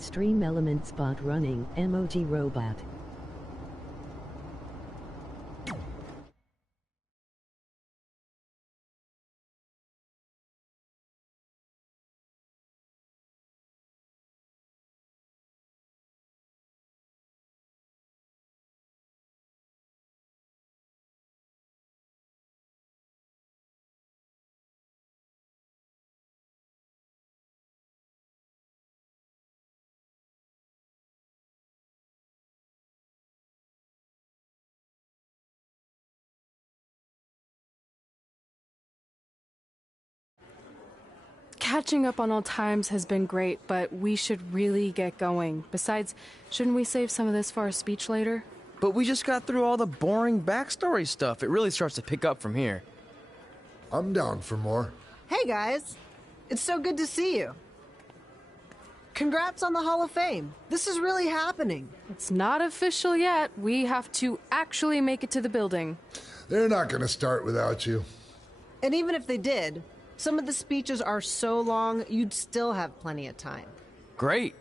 Stream element spot running emoji robot. Catching up on old times has been great, but we should really get going. Besides, shouldn't we save some of this for our speech later? But we just got through all the boring backstory stuff. It really starts to pick up from here. I'm down for more. Hey guys, it's so good to see you. Congrats on the Hall of Fame. This is really happening. It's not official yet. We have to actually make it to the building. They're not gonna start without you. And even if they did, some of the speeches are so long, you'd still have plenty of time. Great.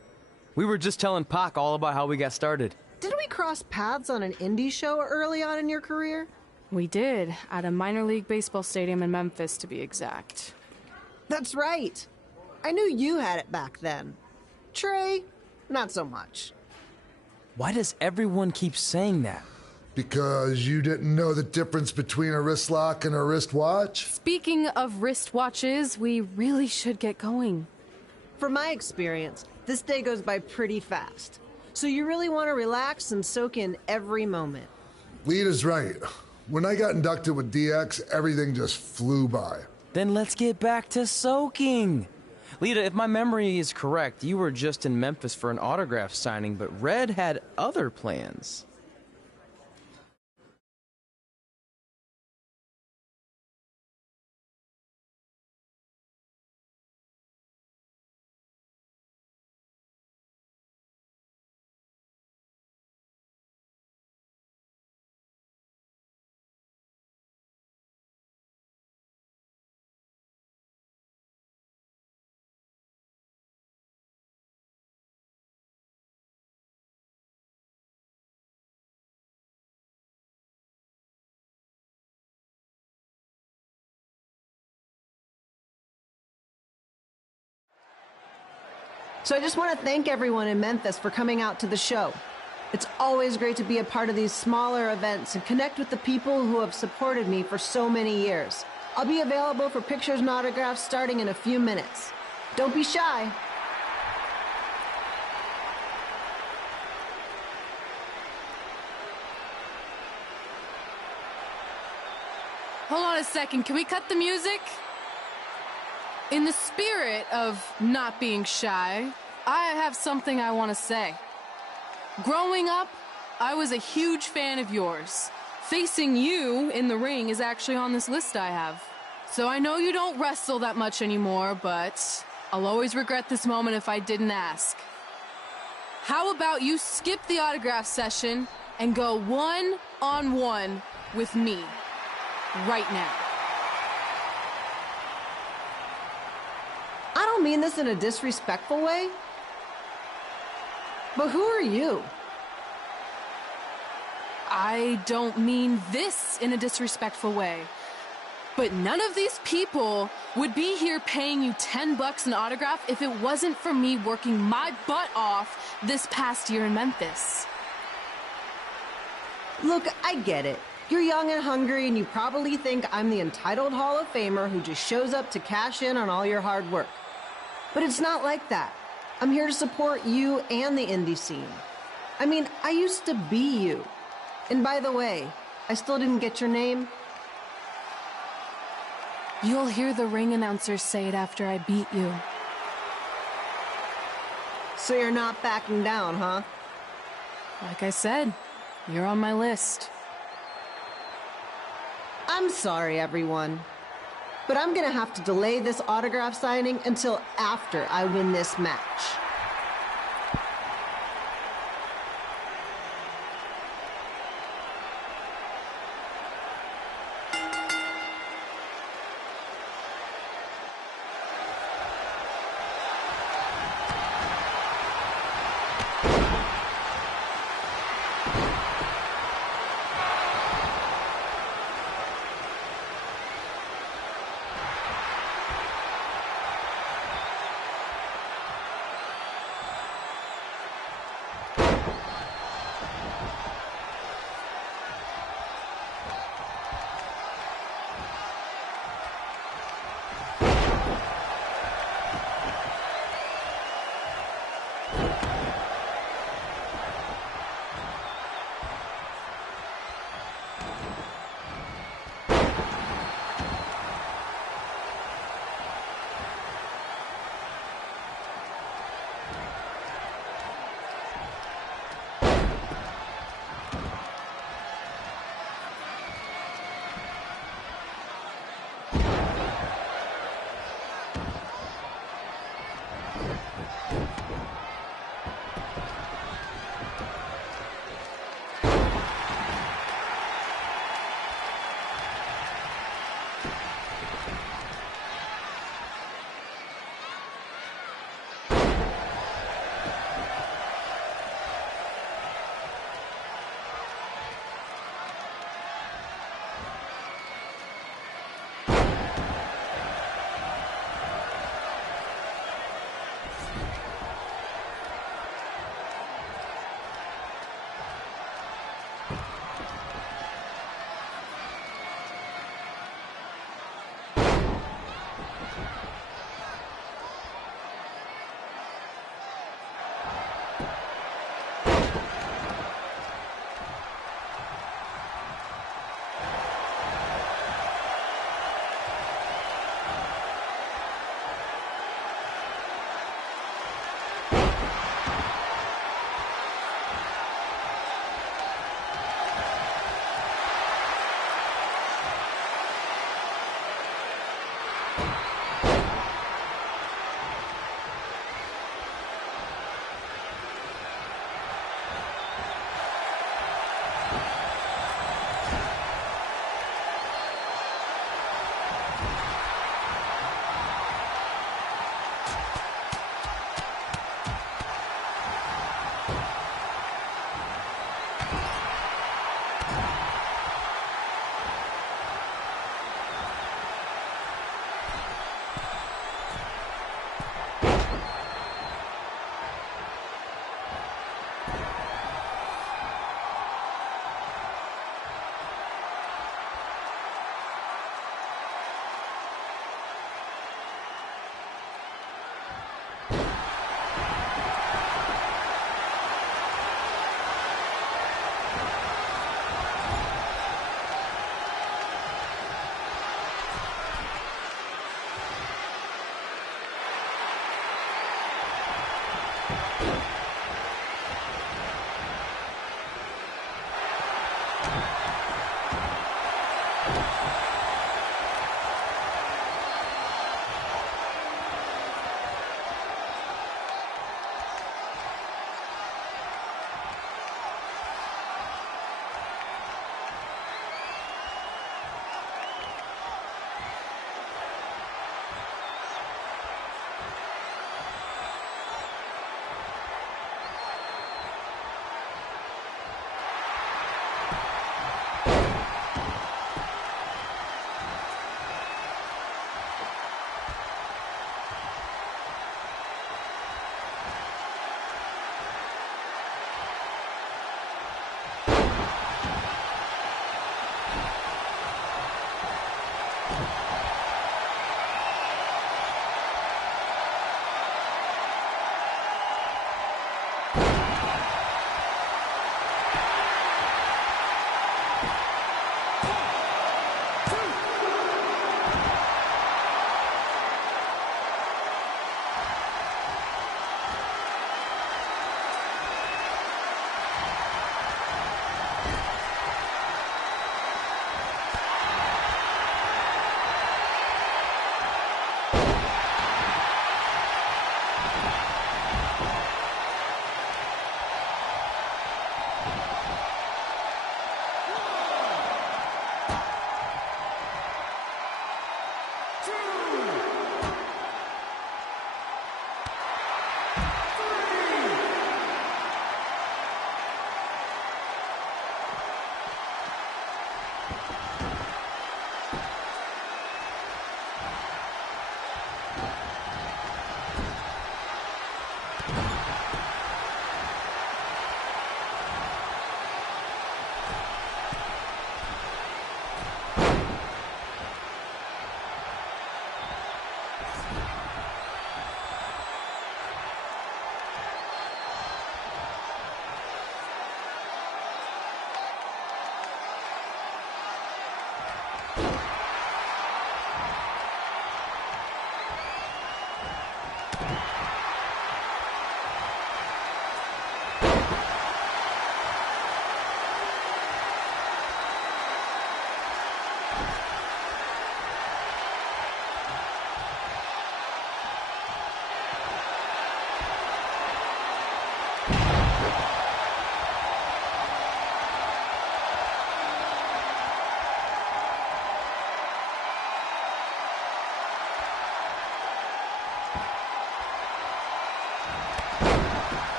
We were just telling Pac all about how we got started. Didn't we cross paths on an indie show early on in your career? We did, at a minor league baseball stadium in Memphis, to be exact. That's right. I knew you had it back then. Trey, not so much. Why does everyone keep saying that? Because you didn't know the difference between a wrist lock and a wristwatch? Speaking of wristwatches, we really should get going. From my experience, this day goes by pretty fast. So you really want to relax and soak in every moment. Lita's right. When I got inducted with DX, everything just flew by. Then let's get back to soaking. Lita, if my memory is correct, you were just in Memphis for an autograph signing, but Red had other plans. So I just want to thank everyone in Memphis for coming out to the show. It's always great to be a part of these smaller events and connect with the people who have supported me for so many years. I'll be available for pictures and autographs starting in a few minutes. Don't be shy. Hold on a second, can we cut the music? In the spirit of not being shy, I have something I want to say. Growing up, I was a huge fan of yours. Facing you in the ring is actually on this list I have. So I know you don't wrestle that much anymore, but I'll always regret this moment if I didn't ask. How about you skip the autograph session and go one-on-one with me right now? I don't mean this in a disrespectful way, but who are you? I don't mean this in a disrespectful way, but none of these people would be here paying you $10 an autograph if it wasn't for me working my butt off this past year in Memphis. Look, I get it. You're young and hungry, and you probably think I'm the entitled Hall of Famer who just shows up to cash in on all your hard work. But it's not like that. I'm here to support you and the indie scene. I mean, I used to be you. And by the way, I still didn't get your name. You'll hear the ring announcers say it after I beat you. So you're not backing down, huh? Like I said, you're on my list. I'm sorry, everyone. But I'm gonna have to delay this autograph signing until after I win this match.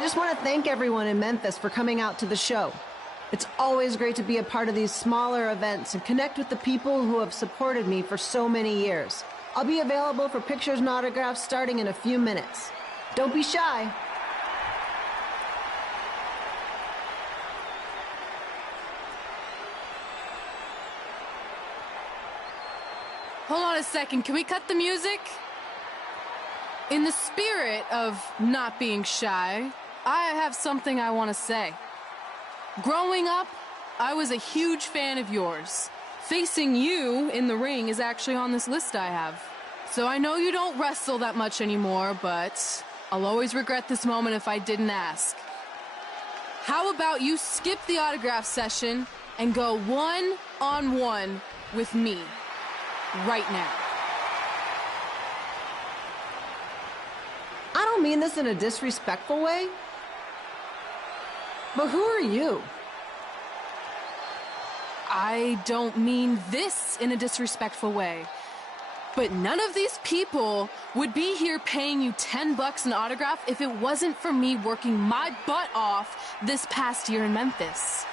just want to thank everyone in Memphis for coming out to the show. It's always great to be a part of these smaller events and connect with the people who have supported me for so many years. I'll be available for pictures and autographs starting in a few minutes. Don't be shy. Hold on a second, can we cut the music? In the spirit of not being shy, I have something I want to say. Growing up, I was a huge fan of yours. Facing you in the ring is actually on this list I have. So I know you don't wrestle that much anymore, but I'll always regret this moment if I didn't ask. How about you skip the autograph session and go one-on-one with me right now? I don't mean this in a disrespectful way, but who are you? I don't mean this in a disrespectful way, but none of these people would be here paying you $10 an autograph if it wasn't for me working my butt off this past year in Memphis.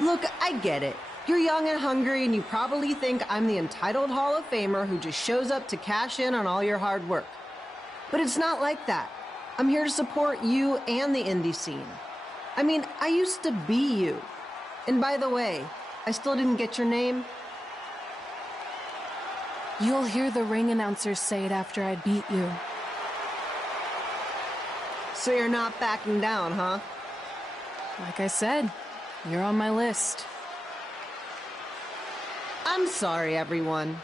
Look, I get it. You're young and hungry, and you probably think I'm the entitled Hall of Famer who just shows up to cash in on all your hard work. But it's not like that. I'm here to support you and the indie scene. I mean, I used to be you. And by the way, I still didn't get your name. You'll hear the ring announcers say it after I beat you. So you're not backing down, huh? Like I said, you're on my list. I'm sorry, everyone.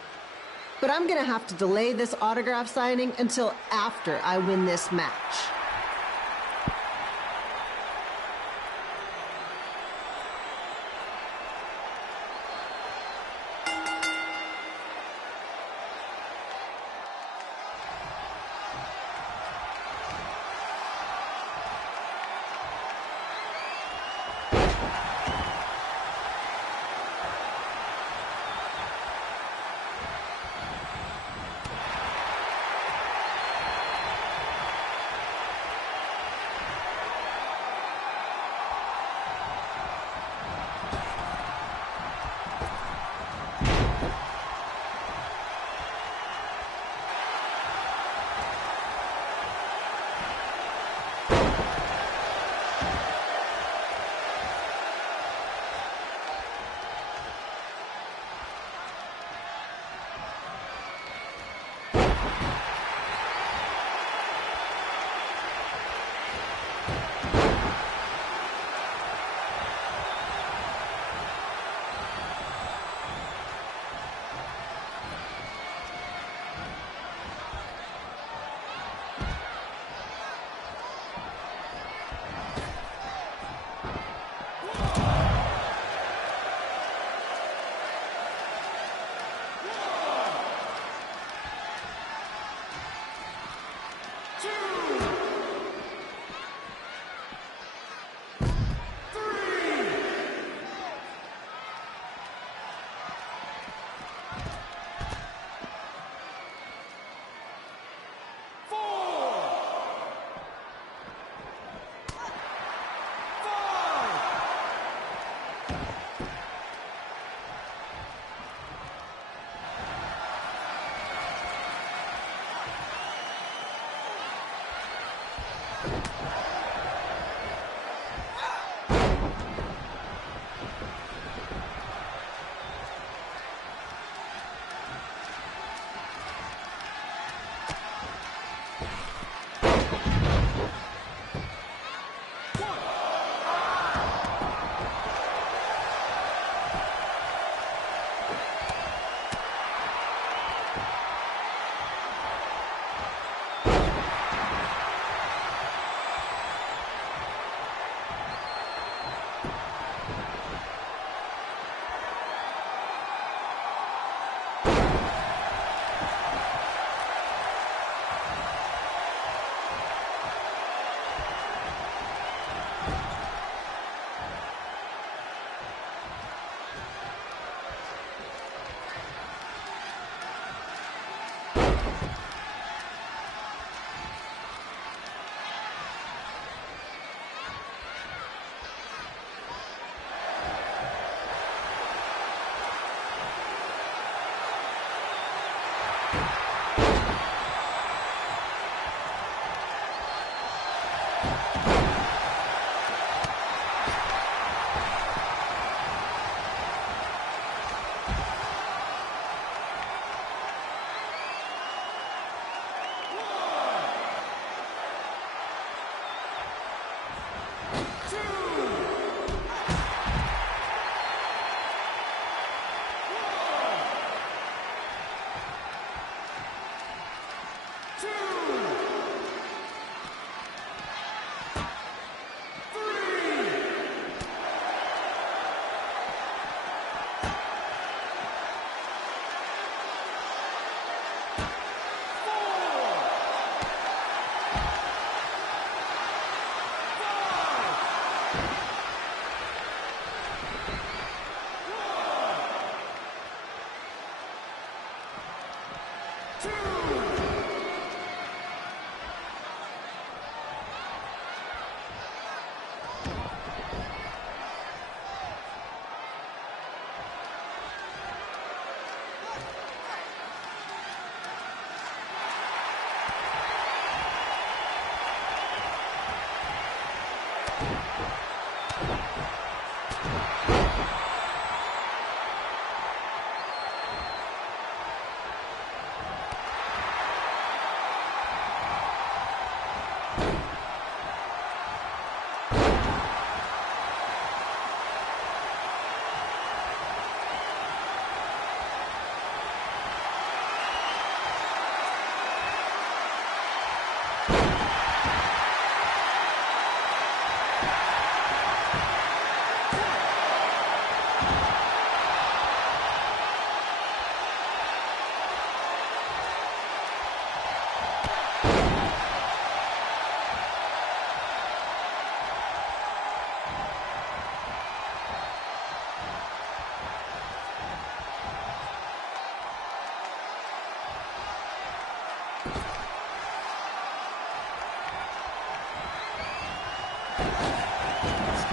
But I'm gonna have to delay this autograph signing until after I win this match.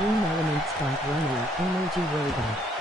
Extreme Elements Start Running, Emoji Robot.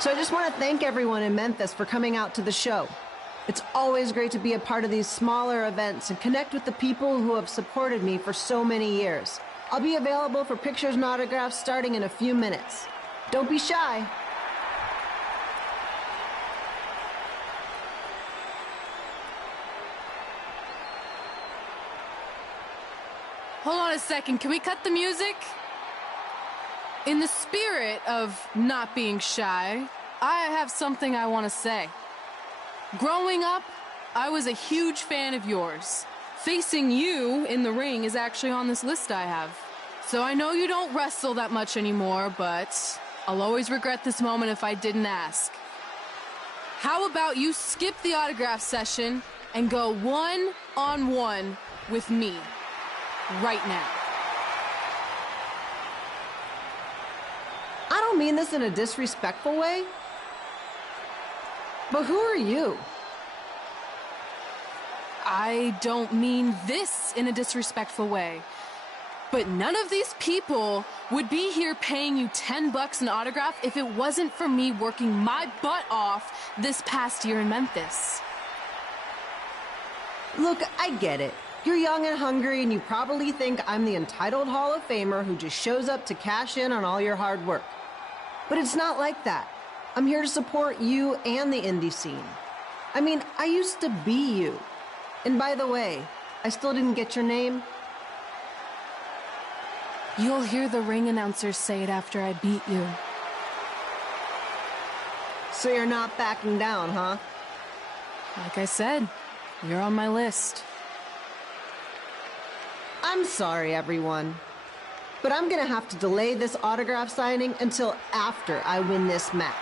So I just want to thank everyone in Memphis for coming out to the show. It's always great to be a part of these smaller events and connect with the people who have supported me for so many years. I'll be available for pictures and autographs starting in a few minutes. Don't be shy. Hold on a second, can we cut the music? In the spirit of not being shy, I have something I want to say. Growing up, I was a huge fan of yours. Facing you in the ring is actually on this list I have. So I know you don't wrestle that much anymore, but I'll always regret this moment if I didn't ask. How about you skip the autograph session and go one-on-one with me right now? I don't mean this in a disrespectful way, but who are you? I don't mean this in a disrespectful way, but none of these people would be here paying you $10 an autograph if it wasn't for me working my butt off this past year in Memphis. Look, I get it. You're young and hungry, and you probably think I'm the entitled Hall of Famer who just shows up to cash in on all your hard work. But it's not like that. I'm here to support you and the indie scene. I mean, I used to be you. And by the way, I still didn't get your name. You'll hear the ring announcer say it after I beat you. So you're not backing down, huh? Like I said, you're on my list. I'm sorry, everyone. But I'm gonna have to delay this autograph signing until after I win this match.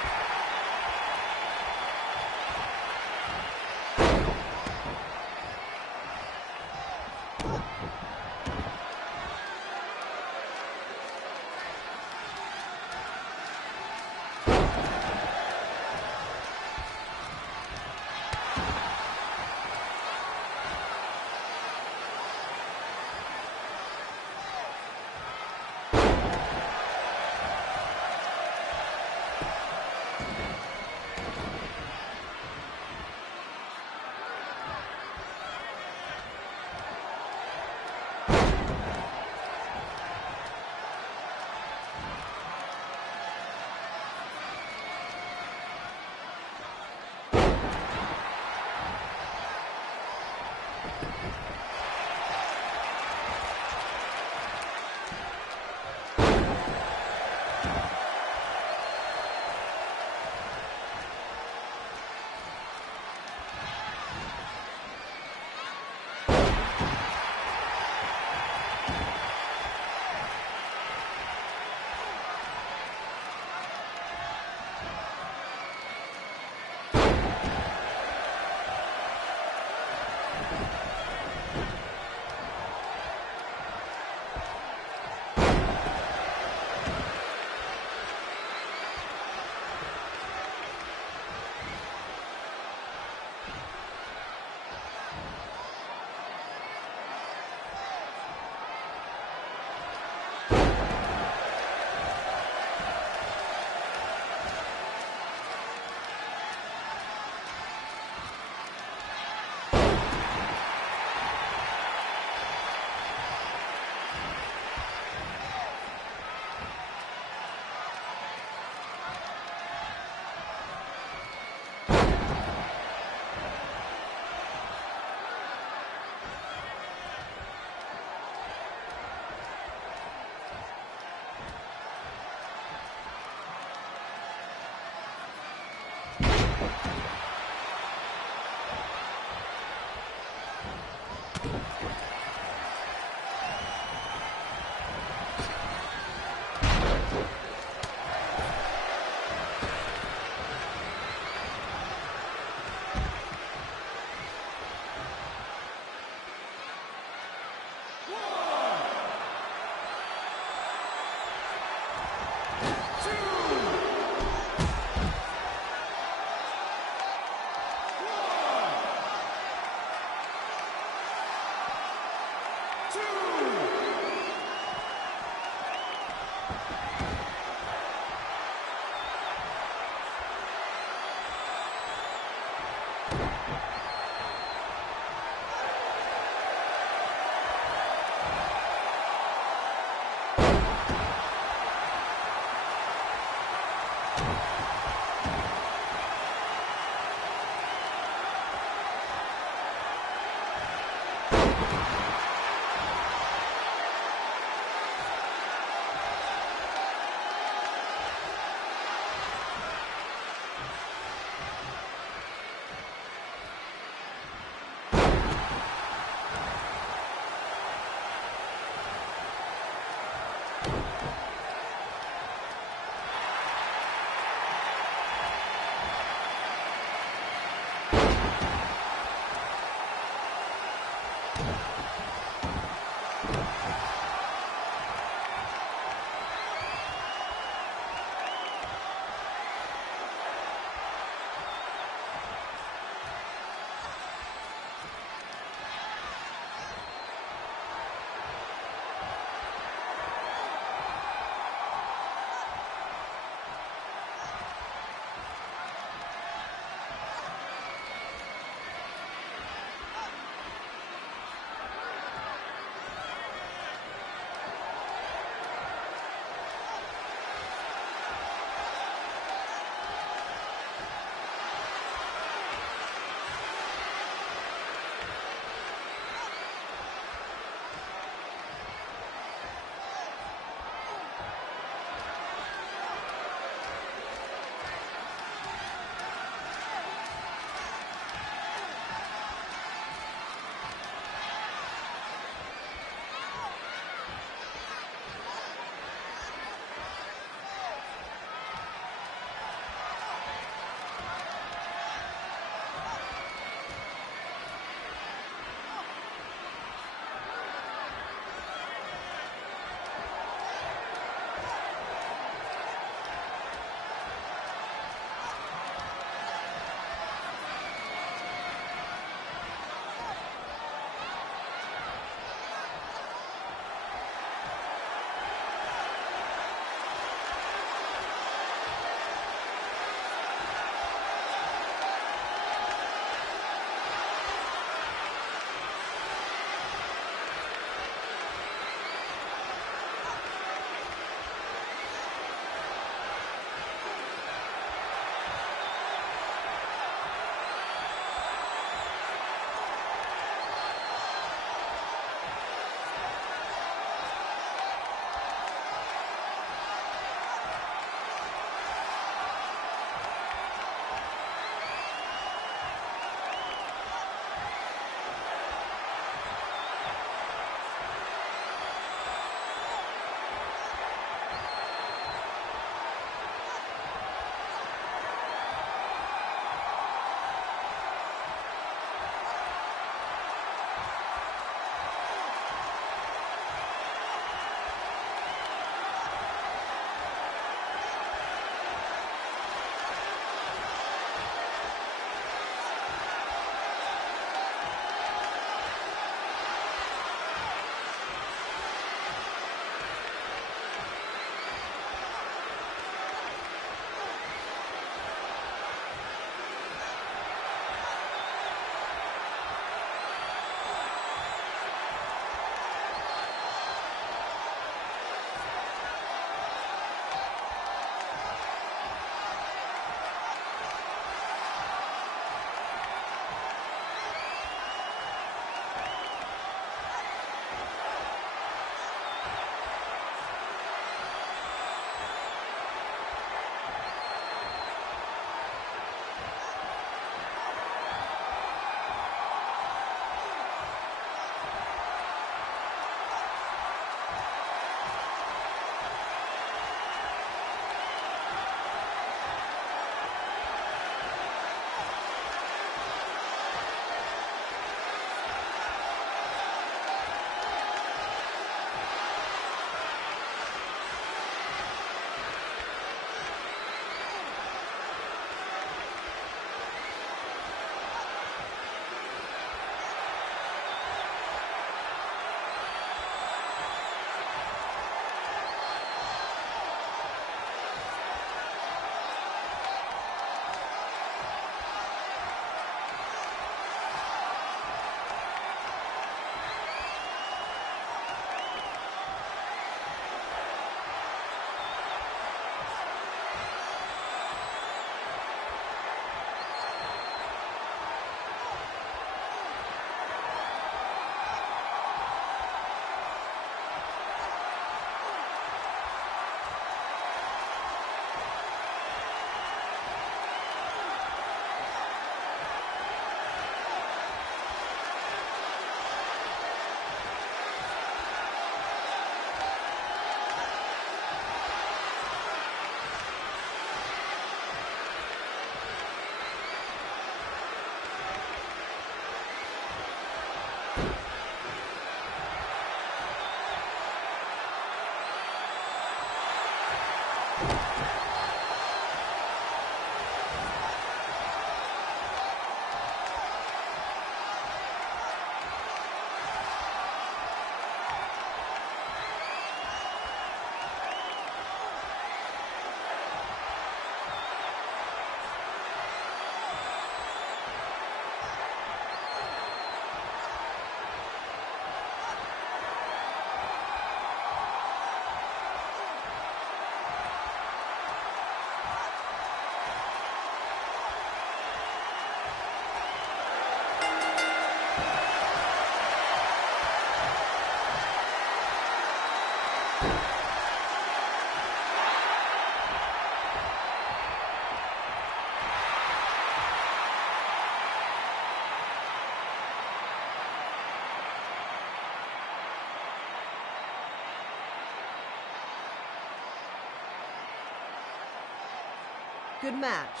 Good match,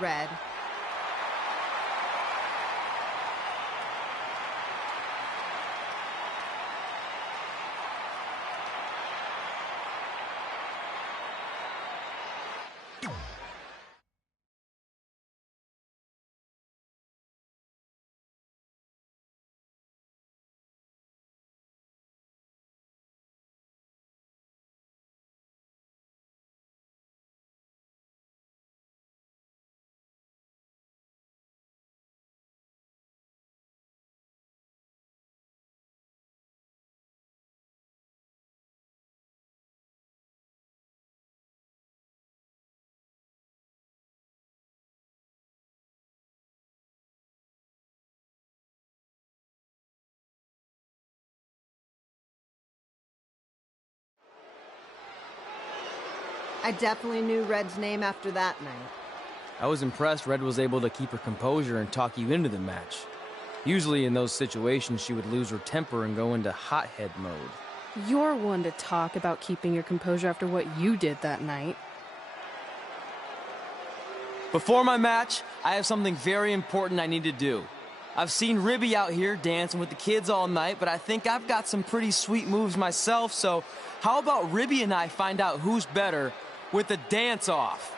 Red. I definitely knew Red's name after that night. I was impressed Red was able to keep her composure and talk you into the match. Usually in those situations, she would lose her temper and go into hothead mode. You're one to talk about keeping your composure after what you did that night. Before my match, I have something very important I need to do. I've seen Ribby out here dancing with the kids all night, but I think I've got some pretty sweet moves myself, so how about Ribby and I find out who's better with the dance-off?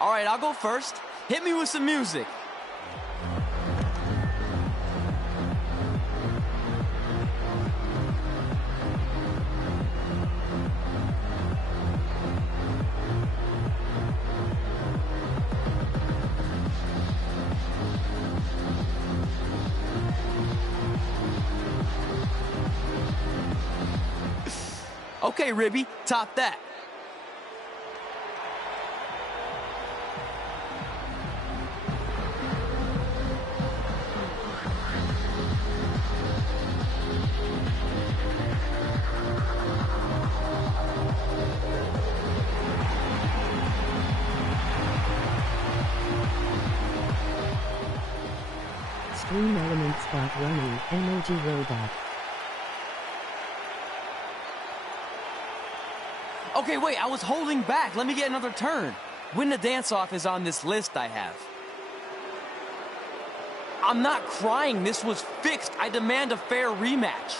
All right, I'll go first. Hit me with some music. Okay, Ribby, top that. Stream Elements got running, Energy Robot. Okay, wait, I was holding back. Let me get another turn. Win the dance-off is on this list I have. I'm not crying. This was fixed. I demand a fair rematch.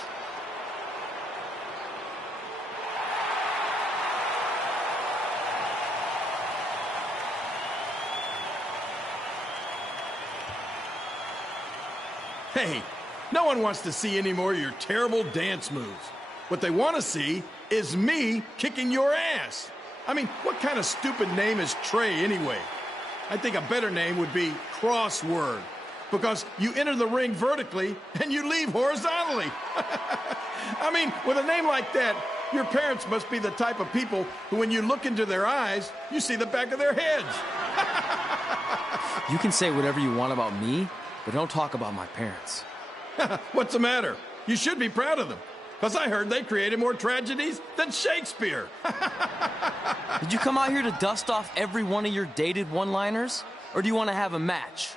Hey, no one wants to see any more of your terrible dance moves. What they want to see is me kicking your ass. I mean, what kind of stupid name is Trey anyway? I think a better name would be Crossword, because you enter the ring vertically and you leave horizontally. I mean, with a name like that, your parents must be the type of people who, when you look into their eyes, you see the back of their heads. You can say whatever you want about me, but don't talk about my parents. What's the matter? You should be proud of them, because I heard they created more tragedies than Shakespeare. Did you come out here to dust off every one of your dated one-liners? Or do you want to have a match?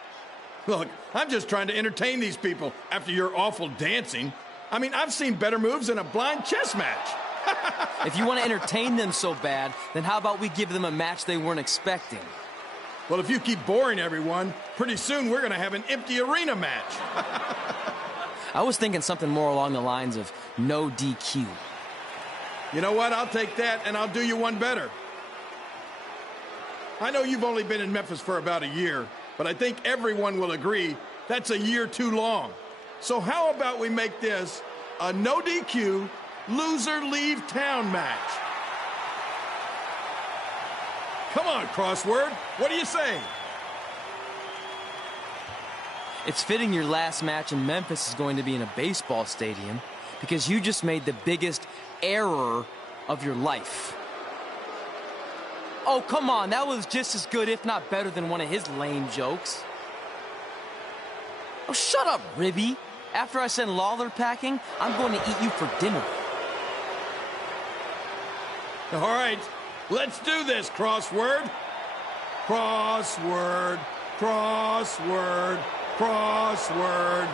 Look, I'm just trying to entertain these people after your awful dancing. I mean, I've seen better moves in a blind chess match. If you want to entertain them so bad, then how about we give them a match they weren't expecting? Well, if you keep boring everyone, pretty soon we're going to have an empty arena match. I was thinking something more along the lines of no DQ. You know what? I'll take that, and I'll do you one better. I know you've only been in Memphis for about a year, but I think everyone will agree that's a year too long. So how about we make this a no DQ, loser leave town match? Come on, Crossword. What do you say? It's fitting your last match in Memphis is going to be in a baseball stadium because you just made the biggest error of your life. Oh, come on. That was just as good, if not better, than one of his lame jokes. Oh, shut up, Ribby. After I send Lawler packing, I'm going to eat you for dinner. All right, let's do this, crossword. Crossword, crossword, crossword.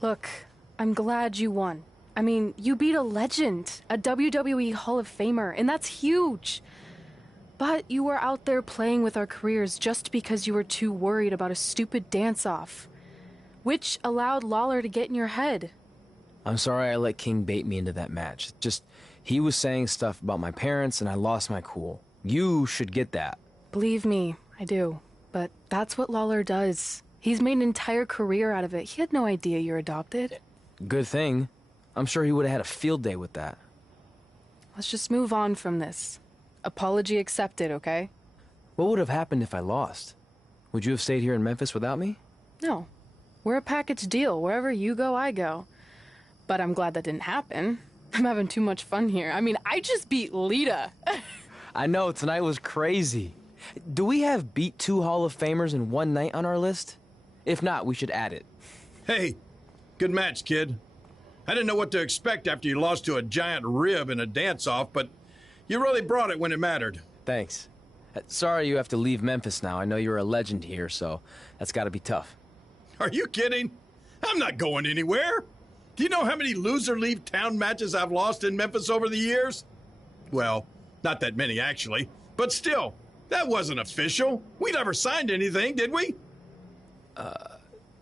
Look, I'm glad you won. I mean, you beat a legend, a WWE Hall of Famer, and that's huge. But you were out there playing with our careers just because you were too worried about a stupid dance-off, which allowed Lawler to get in your head. I'm sorry I let King bait me into that match. Just, he was saying stuff about my parents and I lost my cool. You should get that. Believe me, I do. But that's what Lawler does. He's made an entire career out of it. He had no idea you're adopted. Good thing. I'm sure he would have had a field day with that. Let's just move on from this. Apology accepted, okay? What would have happened if I lost? Would you have stayed here in Memphis without me? No. We're a package deal. Wherever you go, I go. But I'm glad that didn't happen. I'm having too much fun here. I mean, I just beat Lita. I know, tonight was crazy. Do we have beat 2 Hall of Famers in one night on our list? If not, we should add it. Hey, good match, kid. I didn't know what to expect after you lost to a giant rib in a dance-off, but you really brought it when it mattered. Thanks. Sorry you have to leave Memphis now. I know you're a legend here, so that's gotta be tough. Are you kidding? I'm not going anywhere. Do you know how many loser-leave-town matches I've lost in Memphis over the years? Well, not that many, actually. But still, that wasn't official. We never signed anything, did we?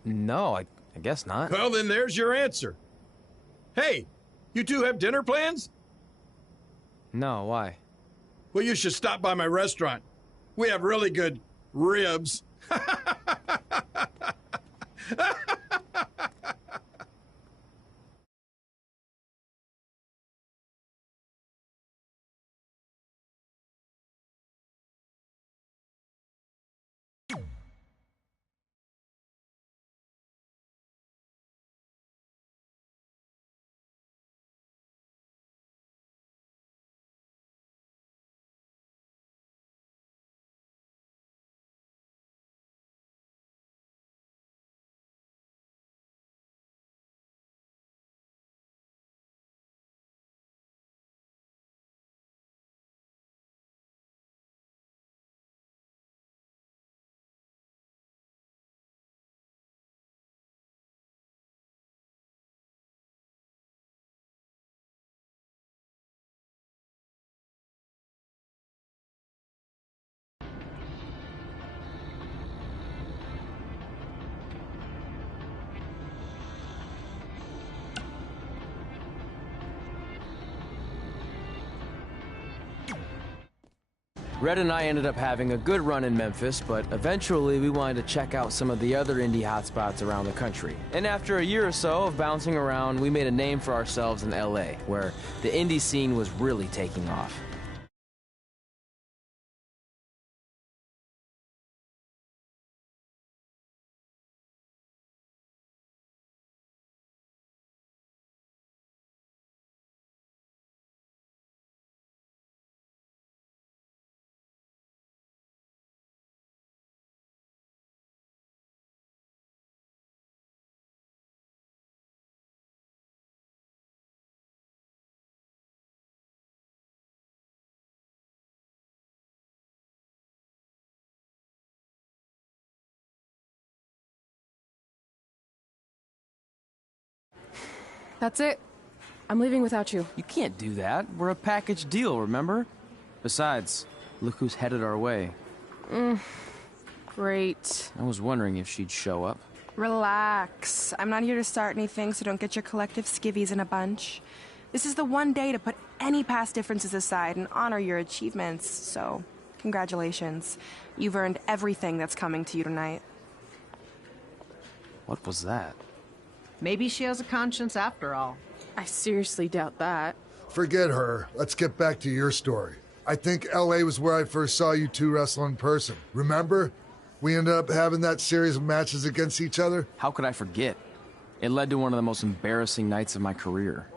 No, I guess not. Well, then there's your answer. Hey, you two have dinner plans? No, why? Well, you should stop by my restaurant. We have really good ribs. Red and I ended up having a good run in Memphis, but eventually we wanted to check out some of the other indie hotspots around the country. And after a year or so of bouncing around, we made a name for ourselves in LA, where the indie scene was really taking off. That's it. I'm leaving without you. You can't do that. We're a package deal, remember? Besides, look who's headed our way. Great. I was wondering if she'd show up. Relax. I'm not here to start anything, so don't get your collective skivvies in a bunch. This is the one day to put any past differences aside and honor your achievements, so congratulations. You've earned everything that's coming to you tonight. What was that? Maybe she has a conscience after all. I seriously doubt that. Forget her. Let's get back to your story. I think LA was where I first saw you two wrestle in person. Remember? We ended up having that series of matches against each other. How could I forget? It led to one of the most embarrassing nights of my career.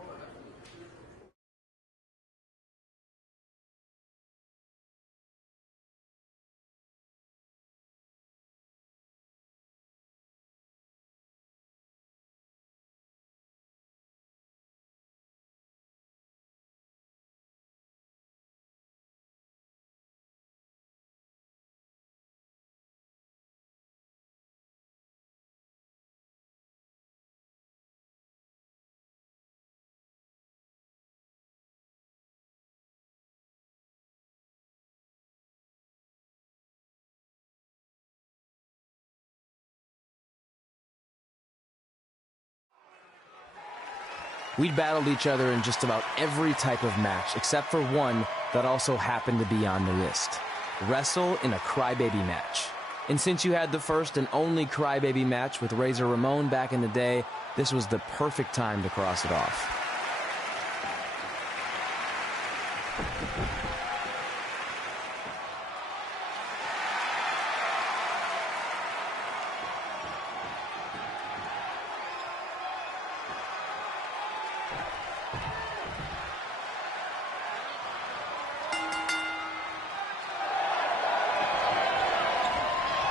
We'd battled each other in just about every type of match, except for one that also happened to be on the list. Wrestle in a crybaby match. And since you had the first and only crybaby match with Razor Ramon back in the day, this was the perfect time to cross it off.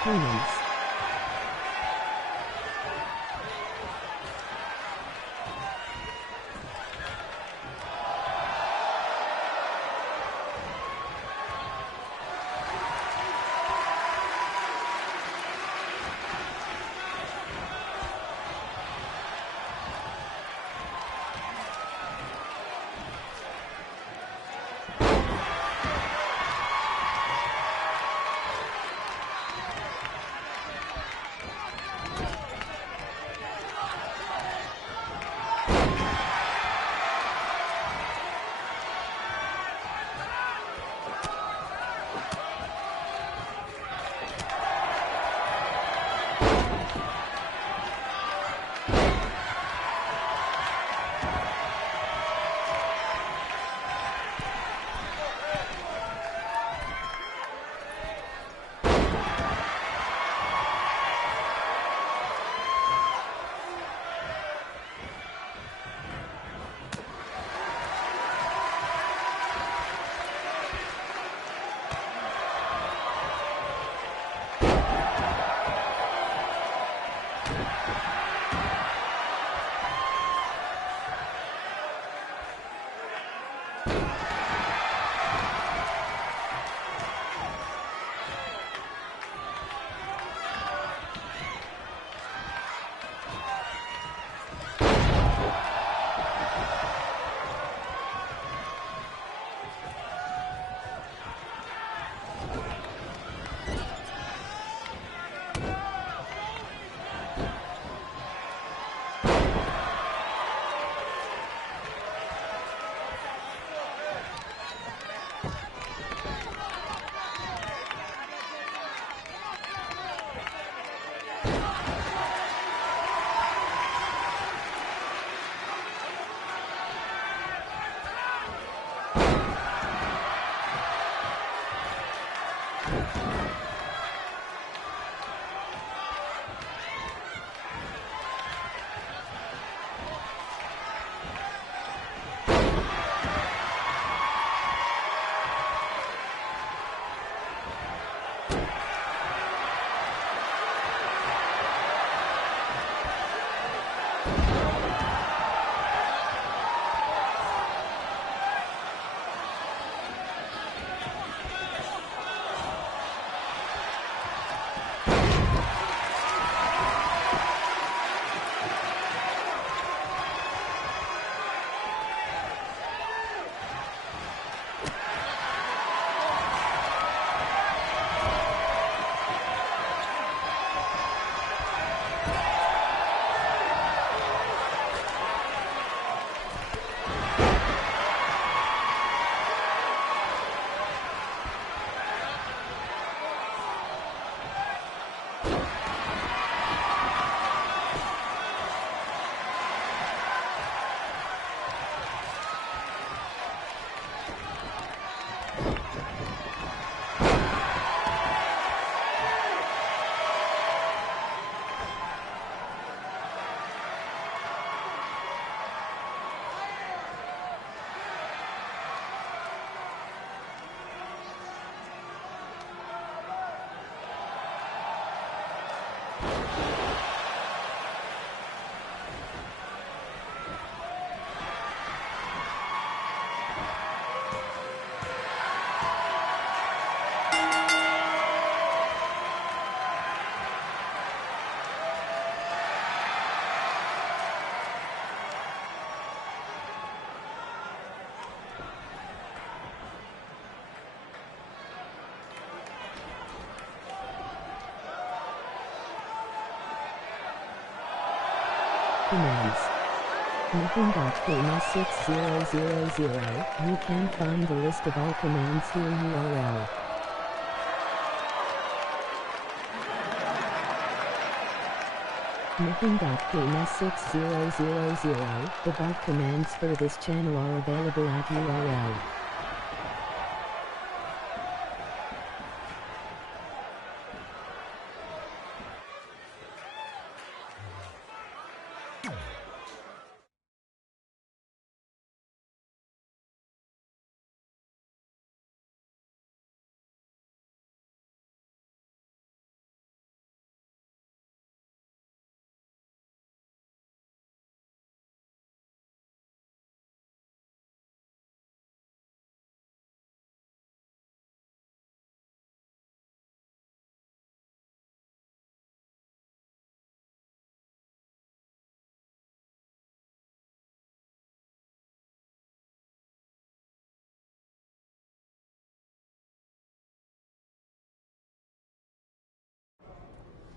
Opponents. commands. Meeting.payment6000. You can find the list of all commands here URL. Meeting.payment6000. The bot commands for this channel are available at URL.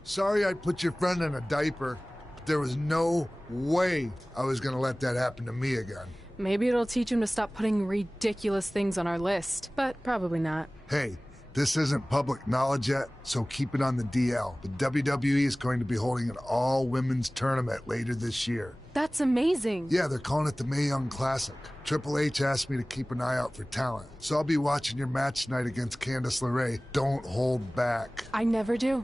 Sorry I put your friend in a diaper, but there was no way I was gonna let that happen to me again. Maybe it'll teach him to stop putting ridiculous things on our list, but probably not. Hey, this isn't public knowledge yet, so keep it on the DL. The WWE is going to be holding an all-women's tournament later this year. That's amazing. Yeah, they're calling it the Mae Young Classic. Triple H asked me to keep an eye out for talent, so I'll be watching your match tonight against Candice LeRae. Don't hold back. I never do.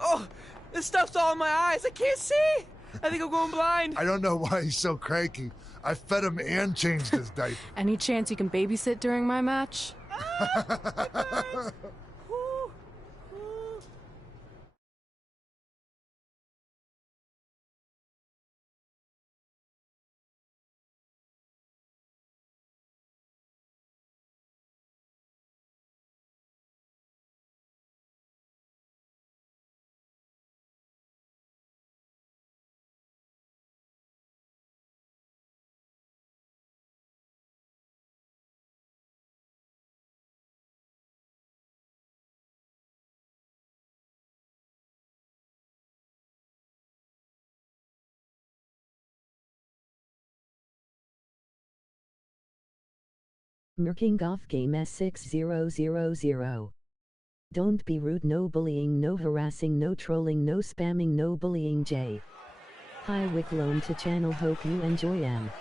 Oh, this stuff's all in my eyes. I can't see. I think I'm going blind. I don't know why he's so cranky. I fed him and changed his diaper. Any chance you can babysit during my match? Merking off game S6000. Don't be rude, no bullying, no harassing, no trolling, no spamming, no bullying J. Hi Wicklone to channel, hope you enjoy am.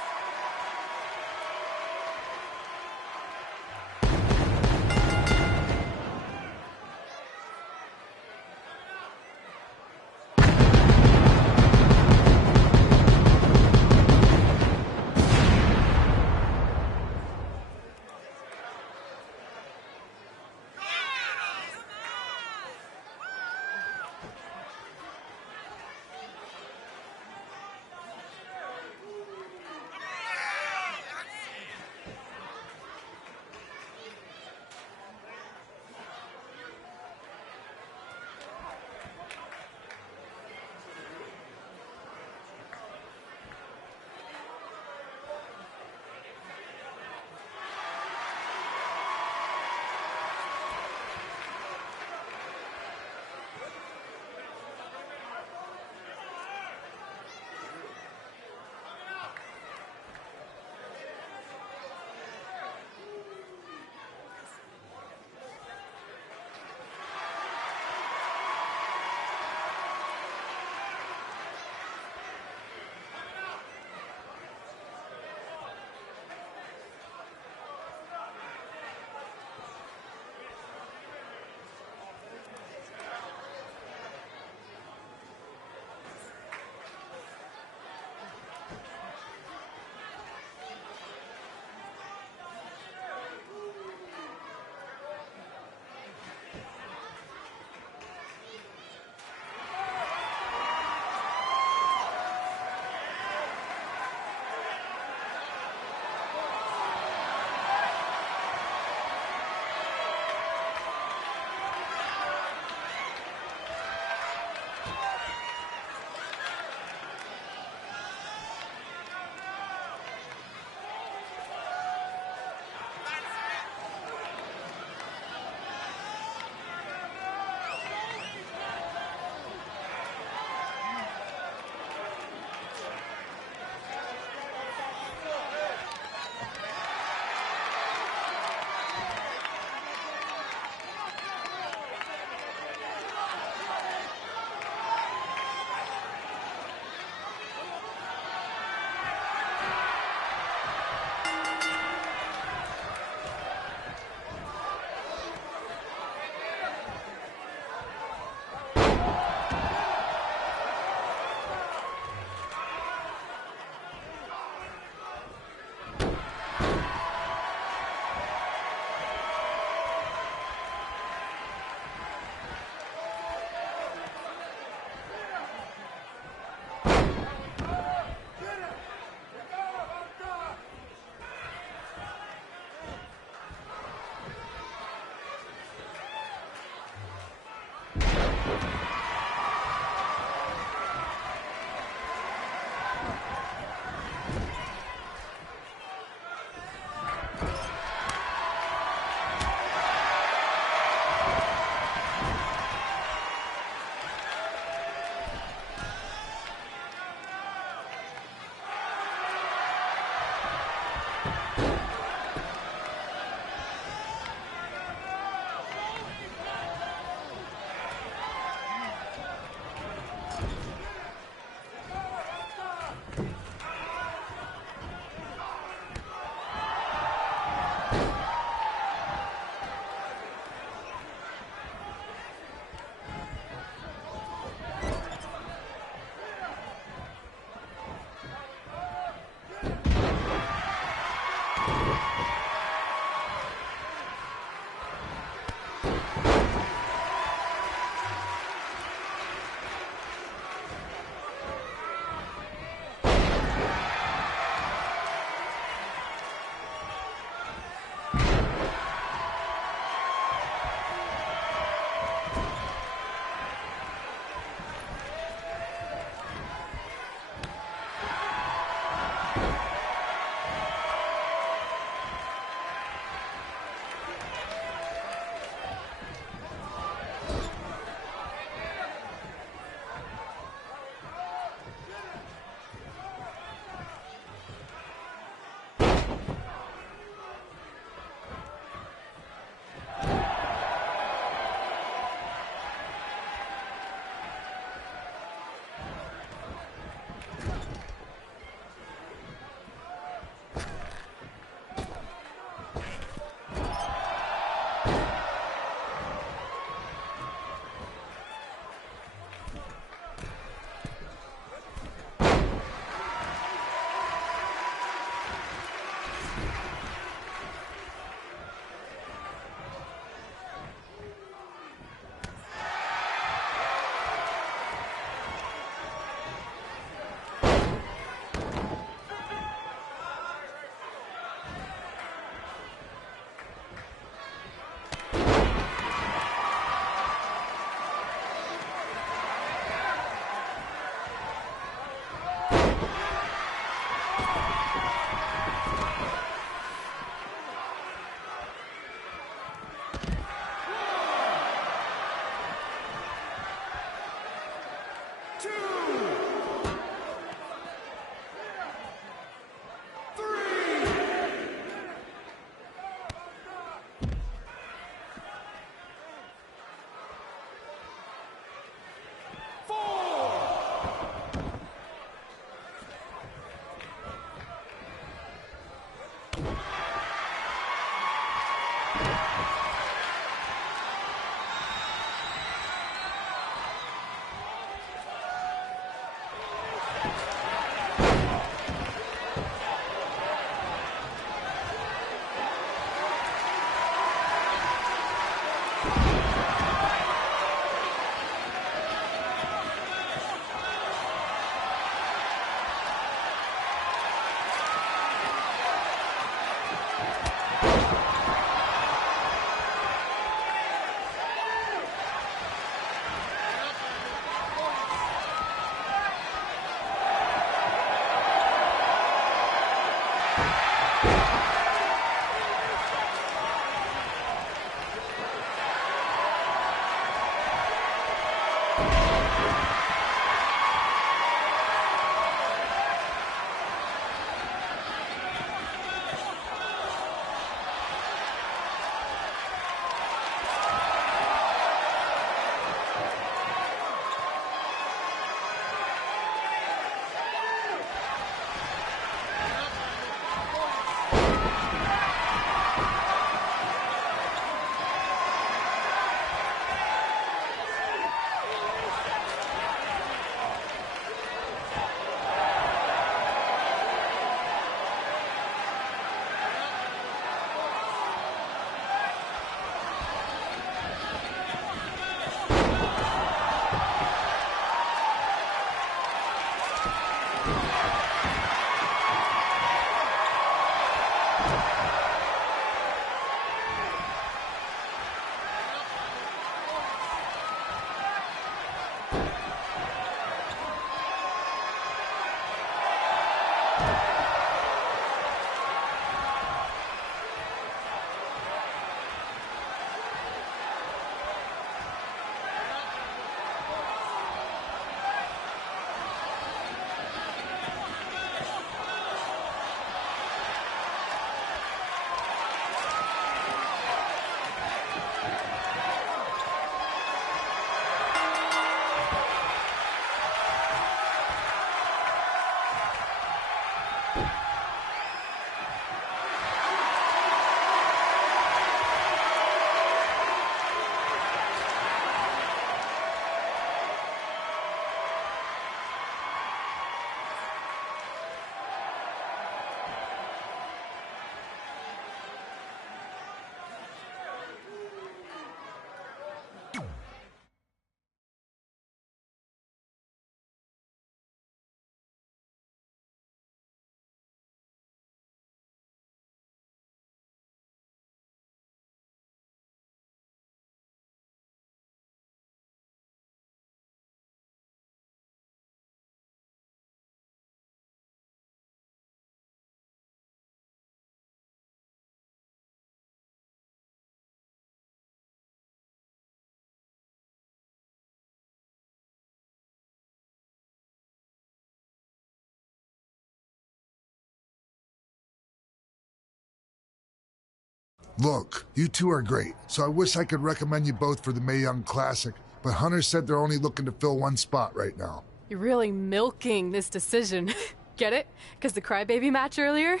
Look, you two are great, so I wish I could recommend you both for the Mae Young Classic, but Hunter said they're only looking to fill one spot right now. You're really milking this decision. Get it? Because the crybaby match earlier?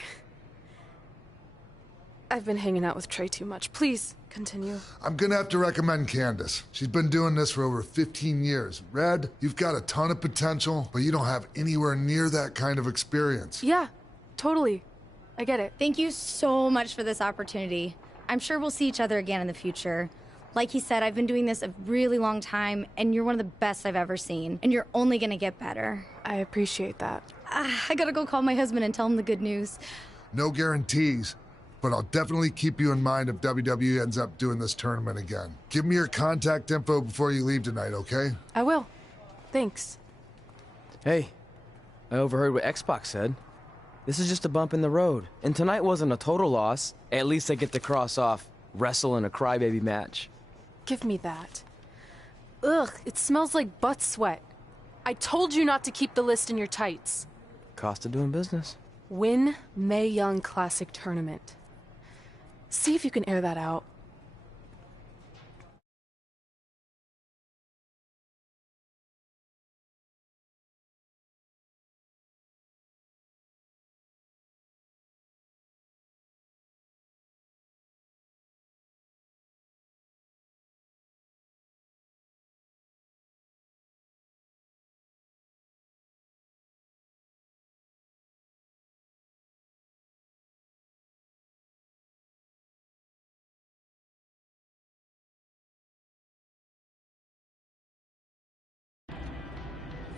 I've been hanging out with Trey too much. Please, continue. I'm gonna have to recommend Candace. She's been doing this for over 15 years. Red, you've got a ton of potential, but you don't have anywhere near that kind of experience. Yeah, totally. I get it. Thank you so much for this opportunity. I'm sure we'll see each other again in the future. Like he said, I've been doing this a really long time, and you're one of the best I've ever seen. And you're only gonna get better. I appreciate that. I gotta go call my husband and tell him the good news. No guarantees, but I'll definitely keep you in mind if WWE ends up doing this tournament again. Give me your contact info before you leave tonight, okay? I will. Thanks. Hey, I overheard what X-Pac said. This is just a bump in the road. And tonight wasn't a total loss. At least I get to cross off wrestle in a crybaby match. Give me that. Ugh, it smells like butt sweat. I told you not to keep the list in your tights. Cost of doing business. Win Mae Young Classic Tournament. See if you can air that out.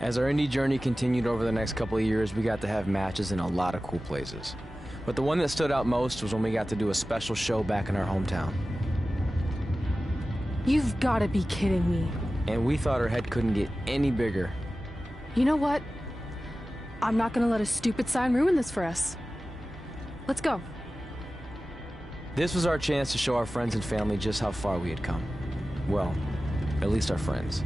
As our indie journey continued over the next couple of years, we got to have matches in a lot of cool places. But the one that stood out most was when we got to do a special show back in our hometown. You've got to be kidding me. And we thought our head couldn't get any bigger. You know what? I'm not gonna let a stupid sign ruin this for us. Let's go. This was our chance to show our friends and family just how far we had come. Well, at least our friends.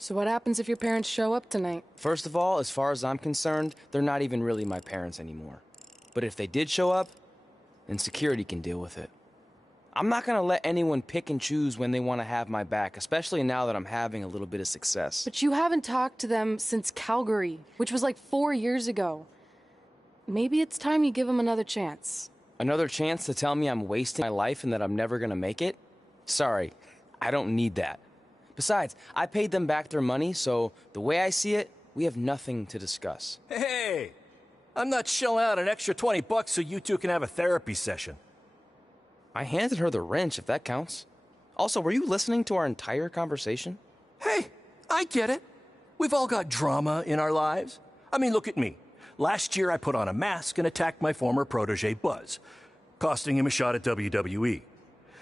So what happens if your parents show up tonight? First of all, as far as I'm concerned, they're not even really my parents anymore. But if they did show up, then security can deal with it. I'm not gonna let anyone pick and choose when they want to have my back, especially now that I'm having a little bit of success. But you haven't talked to them since Calgary, which was like 4 years ago. Maybe it's time you give them another chance. Another chance to tell me I'm wasting my life and that I'm never gonna make it? Sorry, I don't need that. Besides, I paid them back their money, so the way I see it, we have nothing to discuss. Hey, I'm not shelling out an extra $20 so you two can have a therapy session. I handed her the wrench, if that counts. Also, were you listening to our entire conversation? Hey, I get it. We've all got drama in our lives. I mean, look at me. Last year, I put on a mask and attacked my former protege, Buzz, costing him a shot at WWE.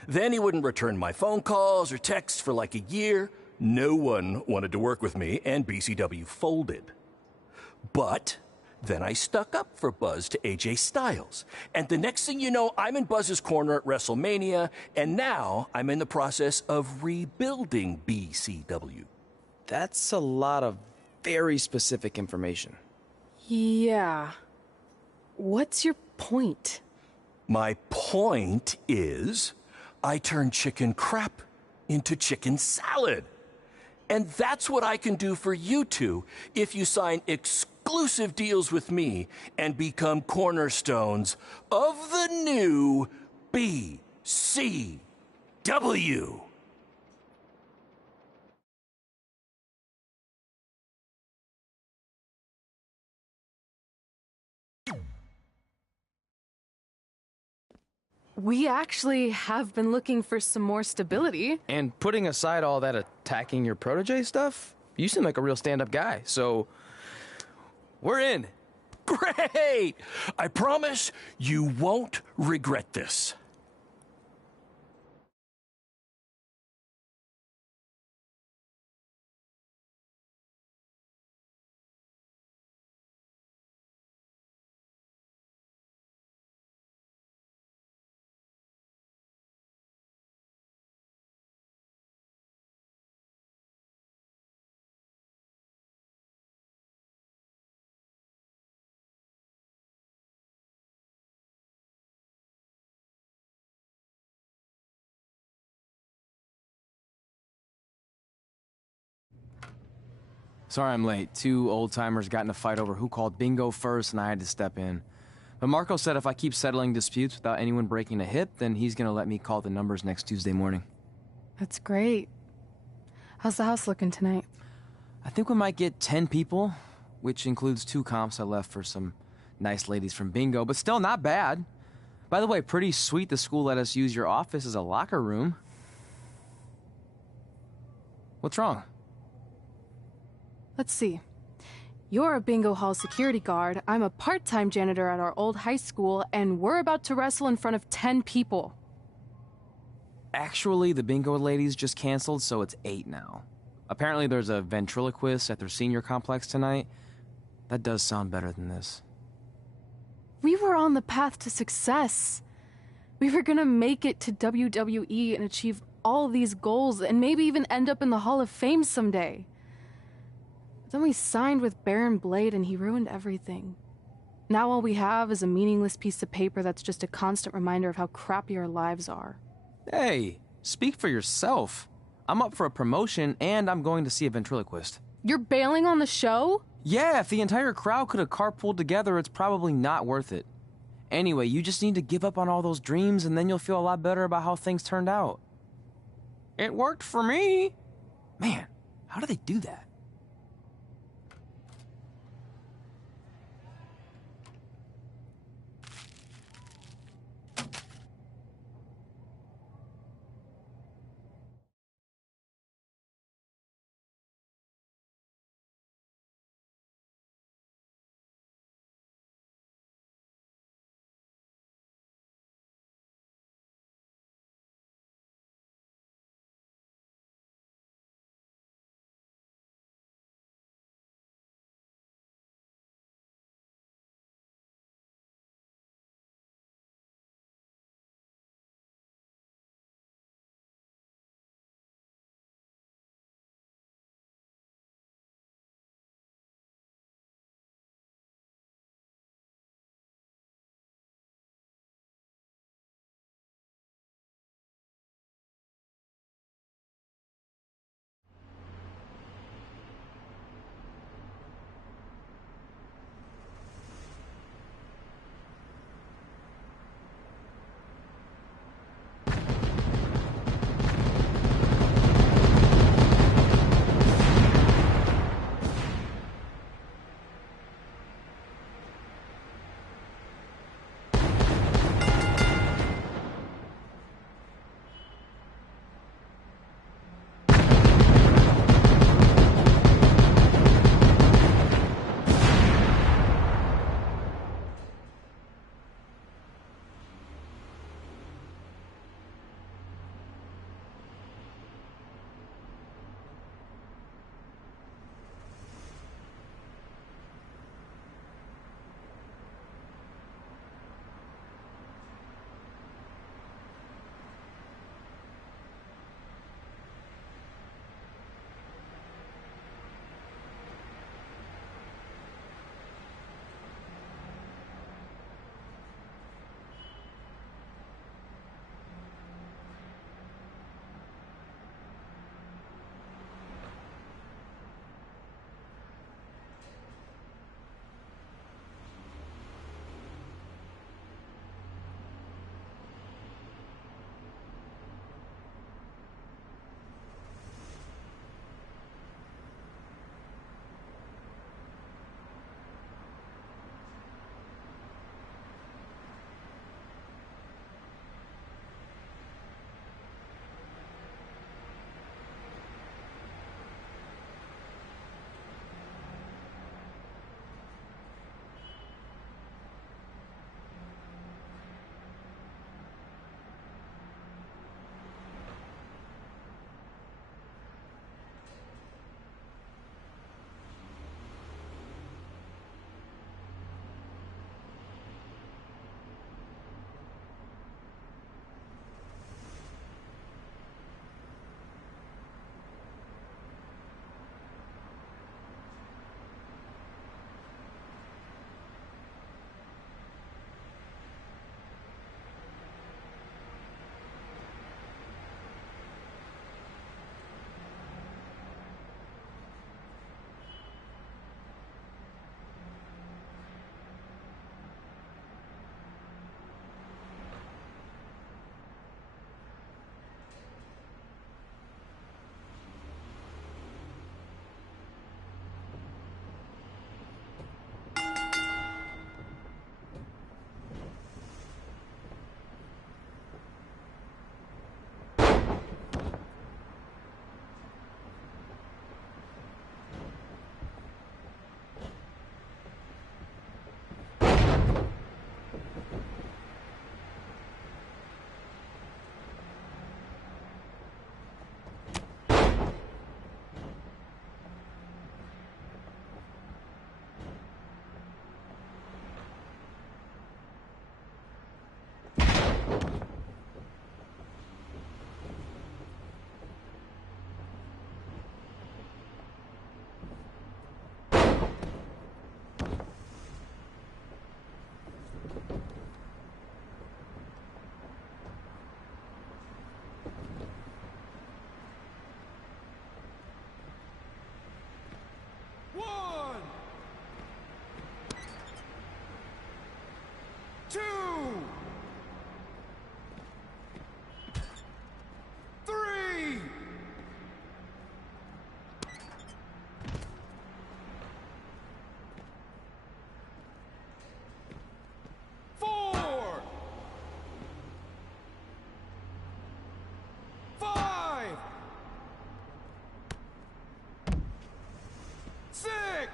Then he wouldn't return my phone calls or texts for like a year. No one wanted to work with me, and BCW folded. But then I stuck up for Buzz to AJ Styles. And the next thing you know, I'm in Buzz's corner at WrestleMania, and now I'm in the process of rebuilding BCW. That's a lot of very specific information. Yeah. What's your point? My point is, I turned chicken crap into chicken salad. And that's what I can do for you two if you sign exclusive deals with me and become cornerstones of the new BCW. We actually have been looking for some more stability. And putting aside all that attacking your protege stuff, you seem like a real stand-up guy, so we're in. Great! I promise you won't regret this. Sorry I'm late. Two old-timers got in a fight over who called bingo first, and I had to step in. But Marco said if I keep settling disputes without anyone breaking a hip, then he's gonna let me call the numbers next Tuesday morning. That's great. How's the house looking tonight? I think we might get 10 people, which includes 2 comps I left for some nice ladies from bingo, but still not bad. By the way, pretty sweet the school let us use your office as a locker room. What's wrong? Let's see. You're a bingo hall security guard, I'm a part-time janitor at our old high school, and we're about to wrestle in front of 10 people. Actually, the bingo ladies just canceled, so it's 8 now. Apparently there's a ventriloquist at their senior complex tonight. That does sound better than this. We were on the path to success. We were gonna make it to WWE and achieve all these goals and maybe even end up in the Hall of Fame someday. Then we signed with Baron Blade and he ruined everything. Now all we have is a meaningless piece of paper that's just a constant reminder of how crappy our lives are. Hey, speak for yourself. I'm up for a promotion and I'm going to see a ventriloquist. You're bailing on the show? Yeah, if the entire crowd could have carpooled together, it's probably not worth it. Anyway, you just need to give up on all those dreams and then you'll feel a lot better about how things turned out. It worked for me. Man, how do they do that?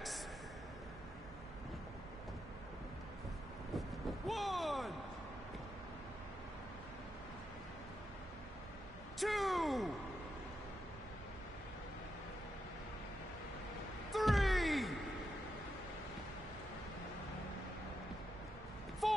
6. 1. 2. 3. 4. 5.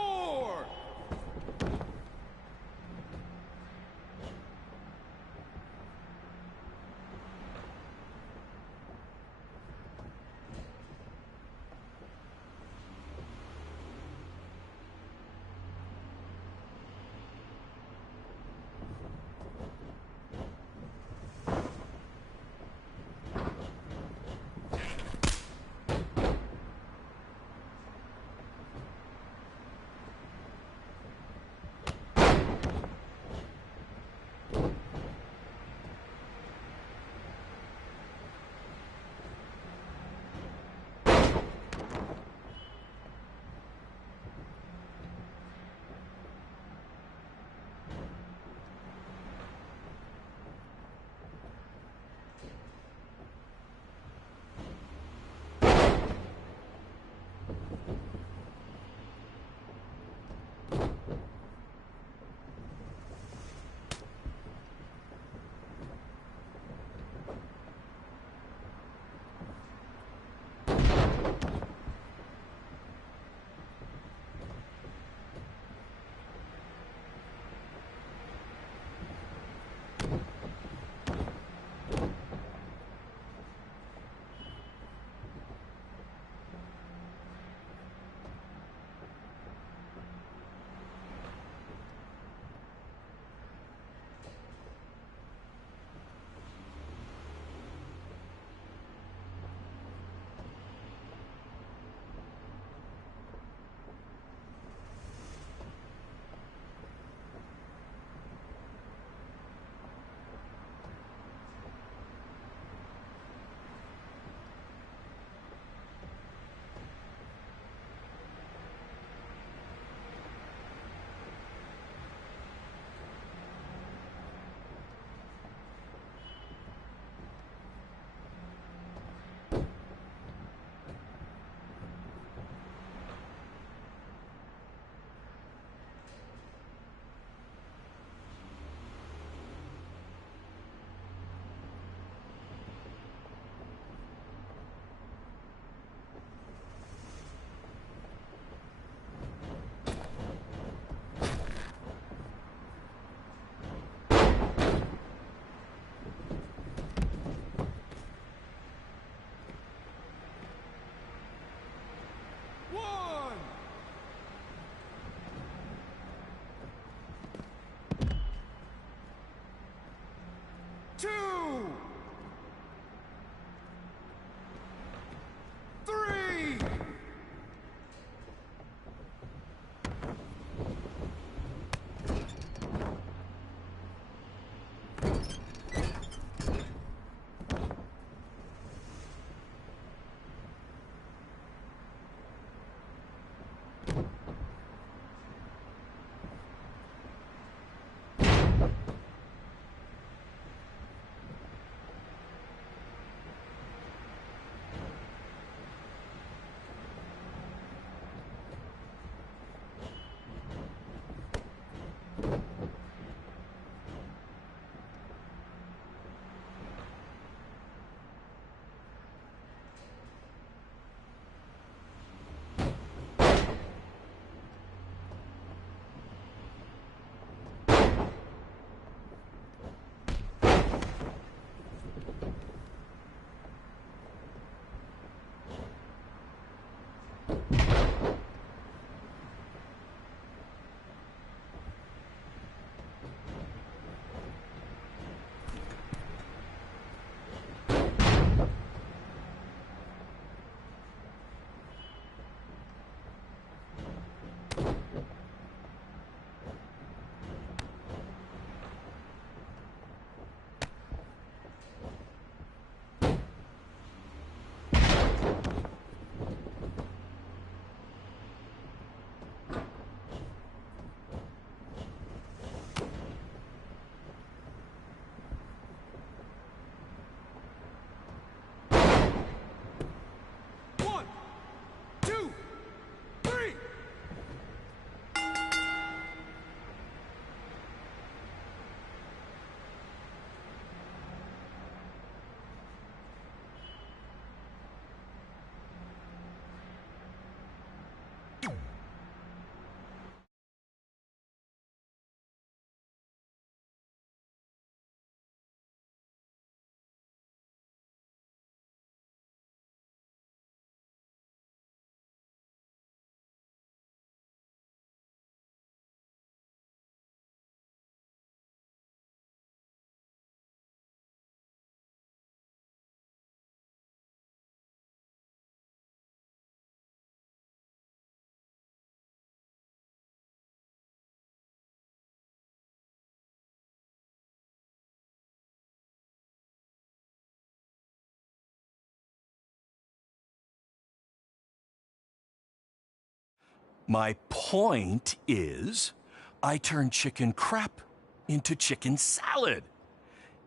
My point is, I turn chicken crap into chicken salad.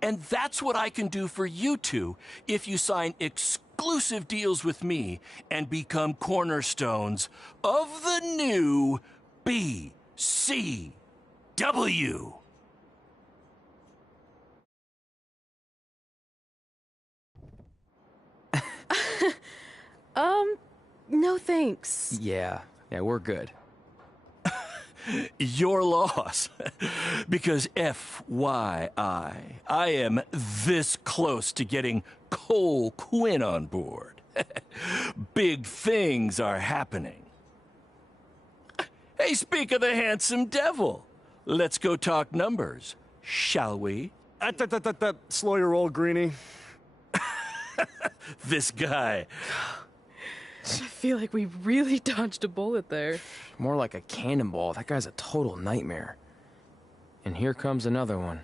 And that's what I can do for you two if you sign exclusive deals with me and become cornerstones of the new BCW. No thanks. Yeah, we're good. Your loss. Because FYI, I am this close to getting Cole Quinn on board. Big things are happening. Hey, speak of the handsome devil. Let's go talk numbers, shall we? Slow your roll, Greenie. This guy. I feel like we really dodged a bullet there. More like a cannonball. That guy's a total nightmare. And here comes another one.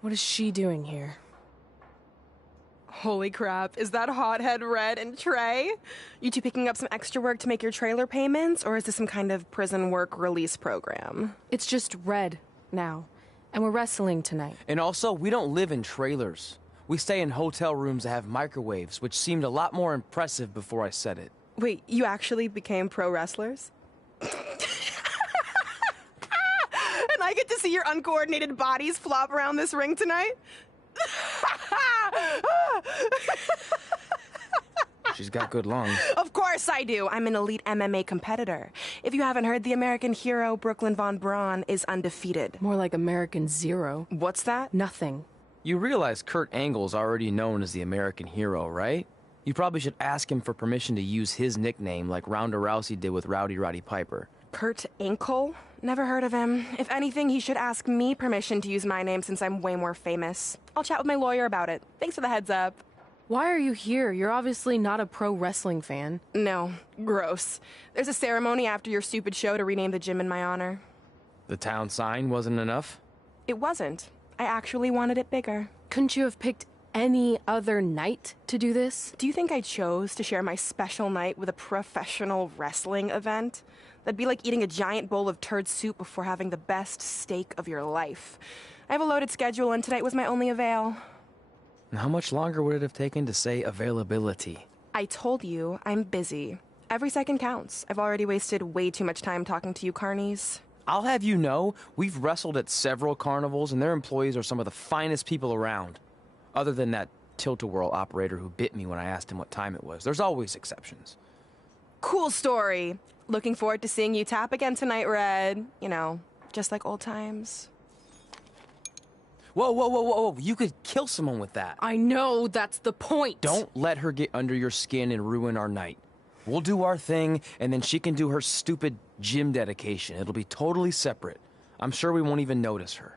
What is she doing here? Holy crap, is that hothead Red and Trey? You two picking up some extra work to make your trailer payments, or is this some kind of prison work release program? It's just Red now. And we're wrestling tonight. And also, we don't live in trailers. We stay in hotel rooms that have microwaves, which seemed a lot more impressive before I said it. Wait, you actually became pro wrestlers? And I get to see your uncoordinated bodies flop around this ring tonight? She's got good lungs. Of course I do. I'm an elite MMA competitor. If you haven't heard, the American hero, Brooklyn Von Braun, is undefeated. More like American Zero. What's that? Nothing. You realize Kurt Angle's already known as the American hero, right? You probably should ask him for permission to use his nickname like Ronda Rousey did with Rowdy Roddy Piper. Kurt Angle? Never heard of him. If anything, he should ask me permission to use my name since I'm way more famous. I'll chat with my lawyer about it. Thanks for the heads up. Why are you here? You're obviously not a pro wrestling fan. No, gross. There's a ceremony after your stupid show to rename the gym in my honor. The town sign wasn't enough? It wasn't. I actually wanted it bigger. Couldn't you have picked any other night to do this? Do you think I chose to share my special night with a professional wrestling event? That'd be like eating a giant bowl of turd soup before having the best steak of your life. I have a loaded schedule, and tonight was my only avail. And how much longer would it have taken to say availability? I told you, I'm busy. Every second counts. I've already wasted way too much time talking to you carnies. I'll have you know, we've wrestled at several carnivals, and their employees are some of the finest people around. Other than that tilt-a-whirl operator who bit me when I asked him what time it was. There's always exceptions. Cool story. Looking forward to seeing you tap again tonight, Red. You know, just like old times. Whoa. You could kill someone with that. I know, that's the point. Don't let her get under your skin and ruin our night. We'll do our thing, and then she can do her stupid gym dedication. It'll be totally separate. I'm sure we won't even notice her.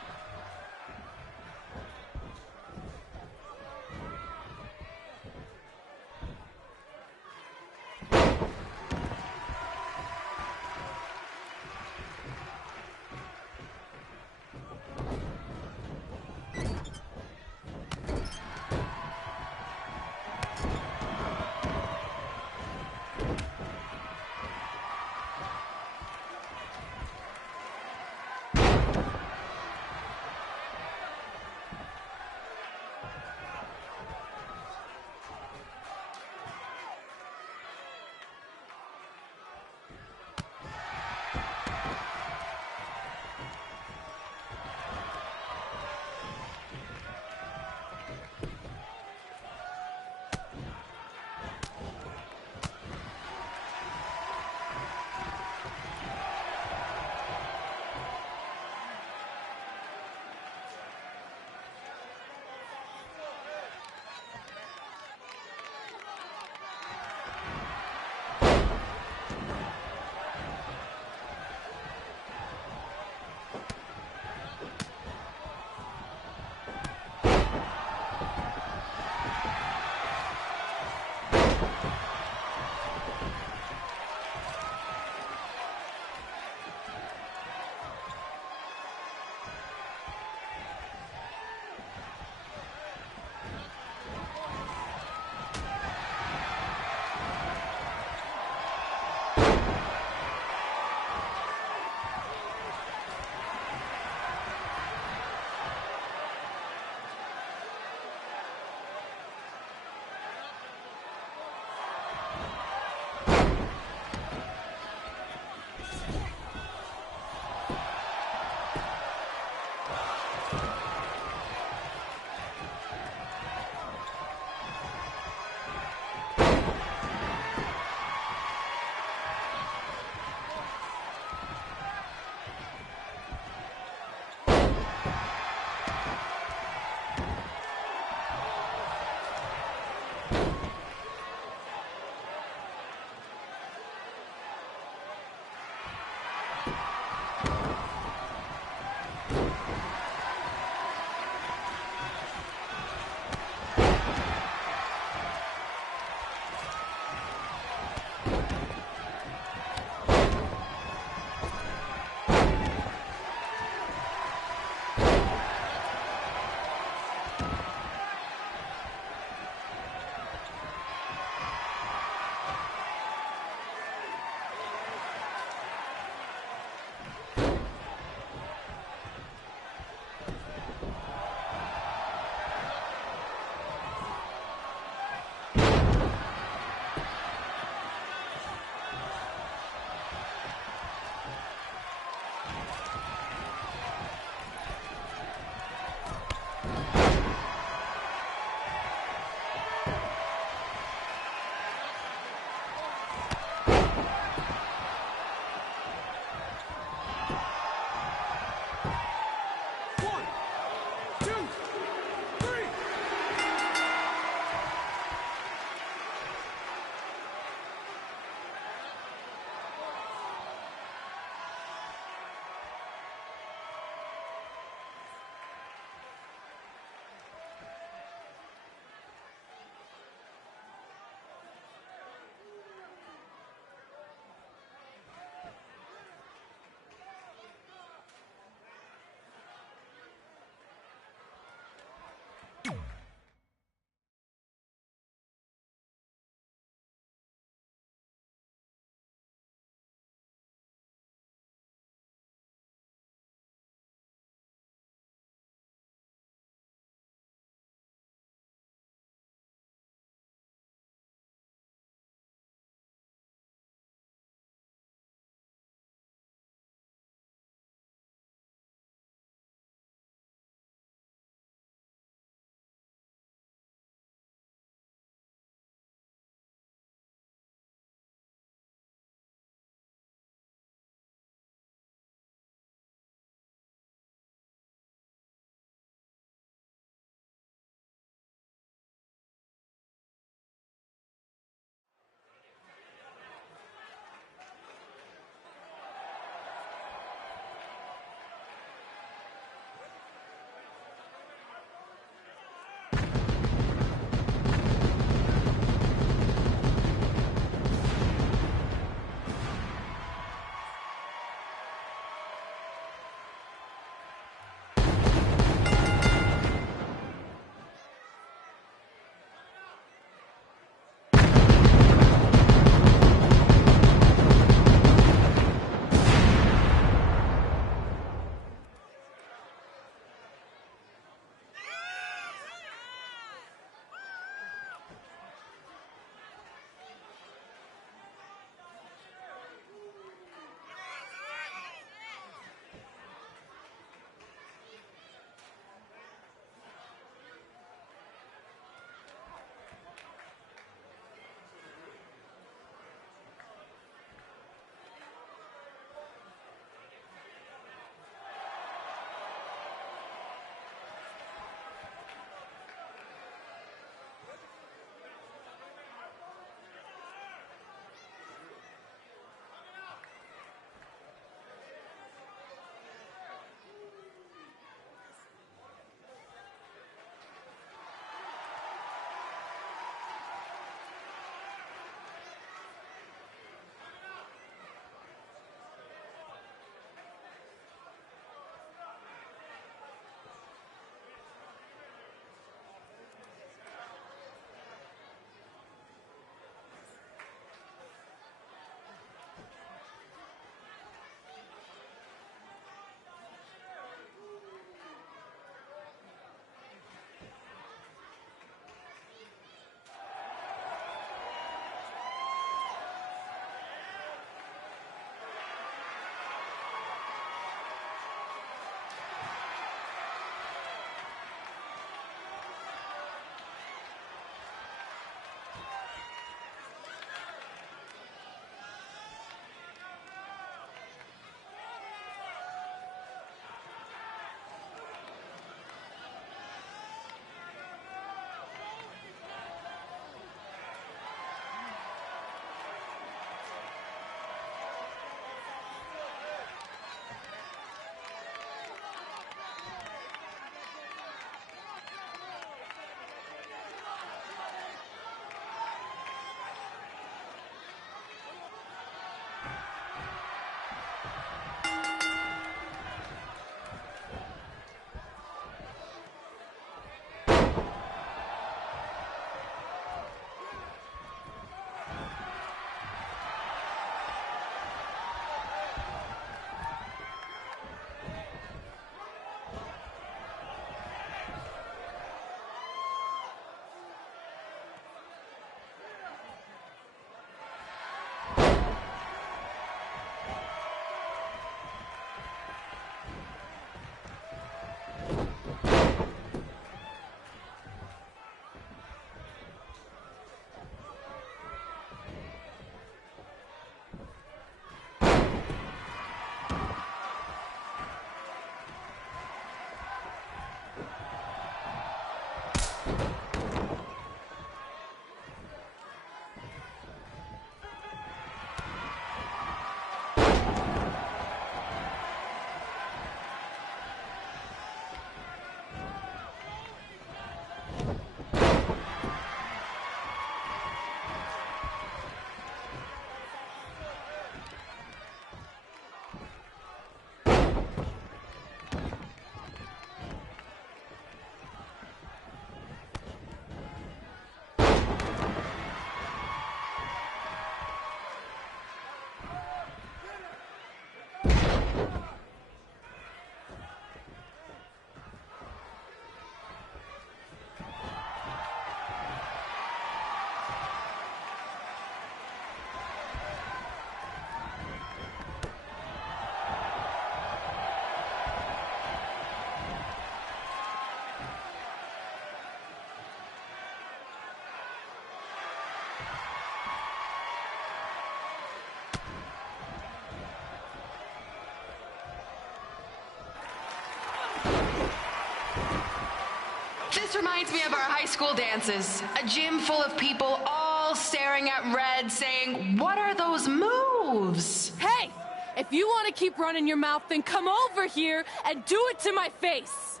This reminds me of our high school dances. A gym full of people all staring at Red saying, "What are those moves?" Hey, if you want to keep running your mouth, then come over here and do it to my face.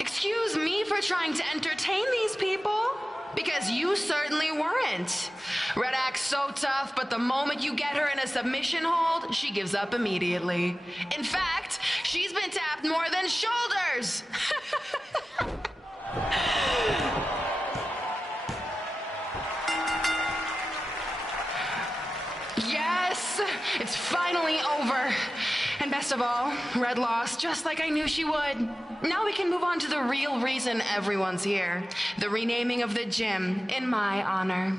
Excuse me for trying to entertain these people? Because you certainly weren't. Red acts so tough, but the moment you get her in a submission hold, she gives up immediately. In fact, she's been tapped more than shoulders. Yes, it's finally over. And best of all, Red lost just like I knew she would. Now we can move on to the real reason everyone's here. The renaming of the gym in my honor.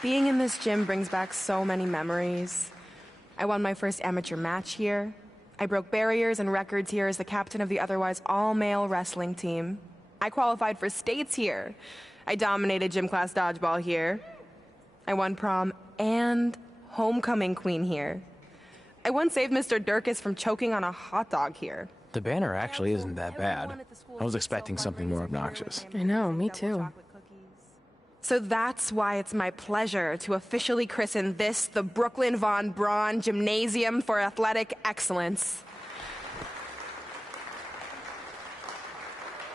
Being in this gym brings back so many memories. I won my first amateur match here. I broke barriers and records here as the captain of the otherwise all-male wrestling team. I qualified for states here. I dominated gym class dodgeball here. I won prom and homecoming queen here. I once saved Mr. Durkis from choking on a hot dog here. The banner actually isn't that bad. I was expecting something more obnoxious. I know, me too. So that's why it's my pleasure to officially christen this the Brooklyn Von Braun Gymnasium for Athletic Excellence.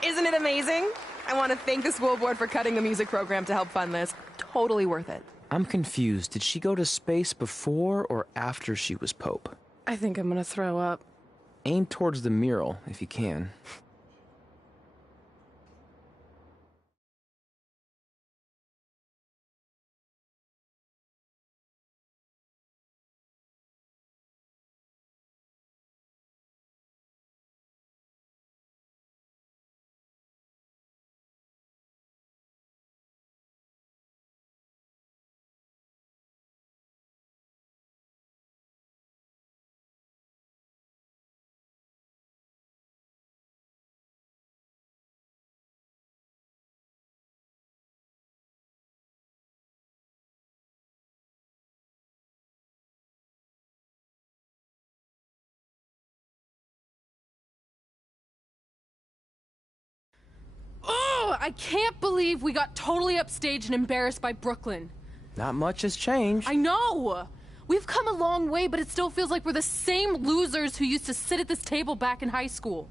Isn't it amazing? I want to thank the school board for cutting the music program to help fund this. Totally worth it. I'm confused. Did she go to space before or after she was Pope? I think I'm gonna throw up. Aim towards the mural, if you can. Oh, I can't believe we got totally upstaged and embarrassed by Brooklyn. Not much has changed. I know! We've come a long way, but it still feels like we're the same losers who used to sit at this table back in high school.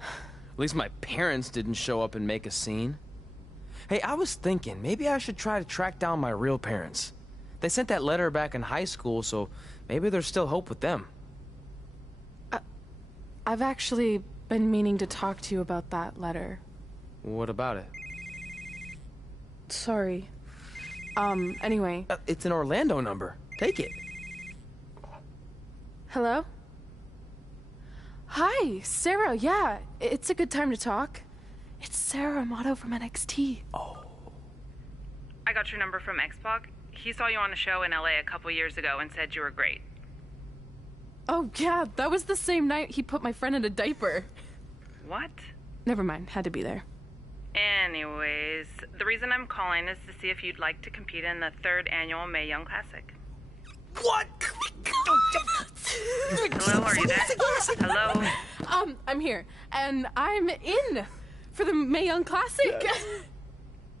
At least my parents didn't show up and make a scene. Hey, I was thinking, maybe I should try to track down my real parents. They sent that letter back in high school, so maybe there's still hope with them. I've actually been meaning to talk to you about that letter. What about it? Sorry. Anyway. It's an Orlando number. Take it. Hello? Hi, Sarah, yeah. It's a good time to talk. It's Sarah Amato from NXT. Oh. I got your number from X-Pac. He saw you on a show in LA a couple years ago and said you were great. Oh, yeah, that was the same night he put my friend in a diaper. What? Never mind, had to be there. Anyways, the reason I'm calling is to see if you'd like to compete in the 3rd annual Mae Young Classic. What? Hello, are you there? Hello? I'm here, and I'm in for the Mae Young Classic.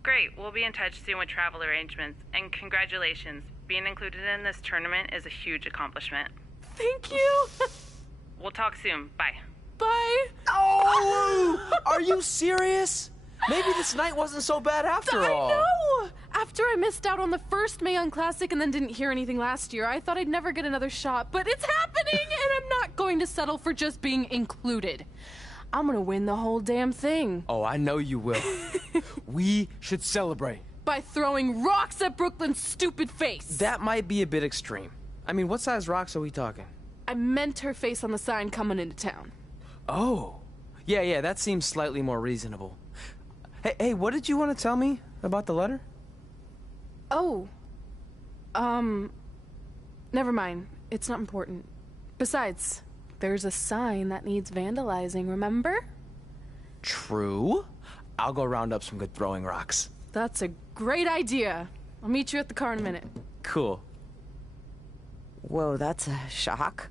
Great, we'll be in touch soon with travel arrangements, and congratulations. Being included in this tournament is a huge accomplishment. Thank you. We'll talk soon. Bye. Bye. Oh! Are you serious? Maybe this night wasn't so bad after all. I know! After I missed out on the first Mae Young Classic and then didn't hear anything last year, I thought I'd never get another shot, but it's happening, and I'm not going to settle for just being included. I'm gonna win the whole damn thing. Oh, I know you will. We should celebrate. By throwing rocks at Brooklyn's stupid face. That might be a bit extreme. I mean, what size rocks are we talking? I meant her face on the sign coming into town. Oh. Yeah, that seems slightly more reasonable. Hey, what did you want to tell me about the letter? Oh. Never mind. It's not important. Besides, there's a sign that needs vandalizing, remember? True. I'll go round up some good throwing rocks. That's a great idea. I'll meet you at the car in a minute. Cool. Whoa, that's a shock.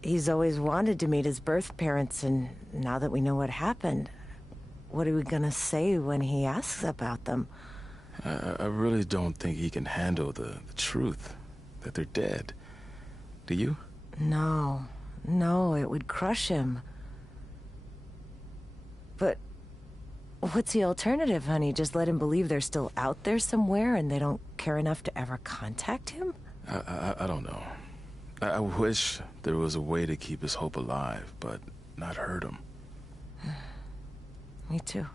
He's always wanted to meet his birth parents, and now that we know what happened, what are we gonna say when he asks about them? I really don't think he can handle the truth, that they're dead. Do you? No, it would crush him. But what's the alternative, honey? Just let him believe they're still out there somewhere and they don't care enough to ever contact him? I don't know. I wish there was a way to keep his hope alive, but not hurt him. Me too.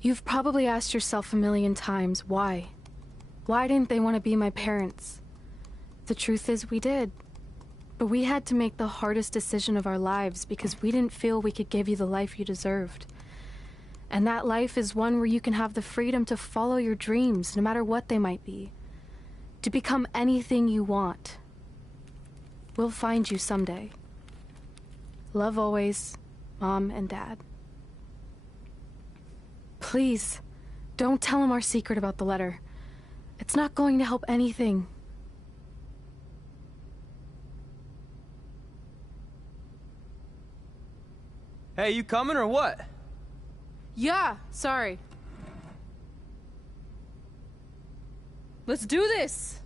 You've probably asked yourself a million times, why? Why didn't they want to be my parents? The truth is, we did. But we had to make the hardest decision of our lives because we didn't feel we could give you the life you deserved. And that life is one where you can have the freedom to follow your dreams, no matter what they might be. To become anything you want. We'll find you someday. Love always, Mom and Dad. Please, don't tell him our secret about the letter. It's not going to help anything. Hey, you coming or what? Yeah, sorry. Let's do this!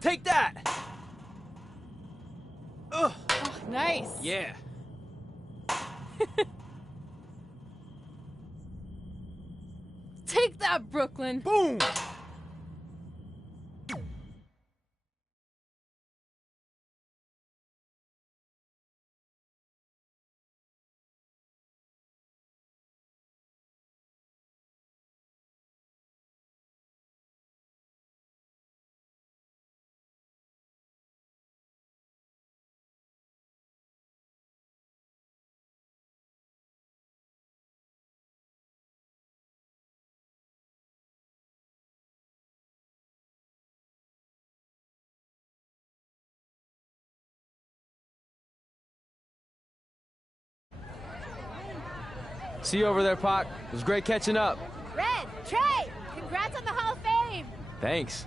Take that! Ugh. Oh, nice! Yeah. Take that, Brooklyn! Boom! See you over there, Pac. It was great catching up. Red, Trey, congrats on the Hall of Fame. Thanks.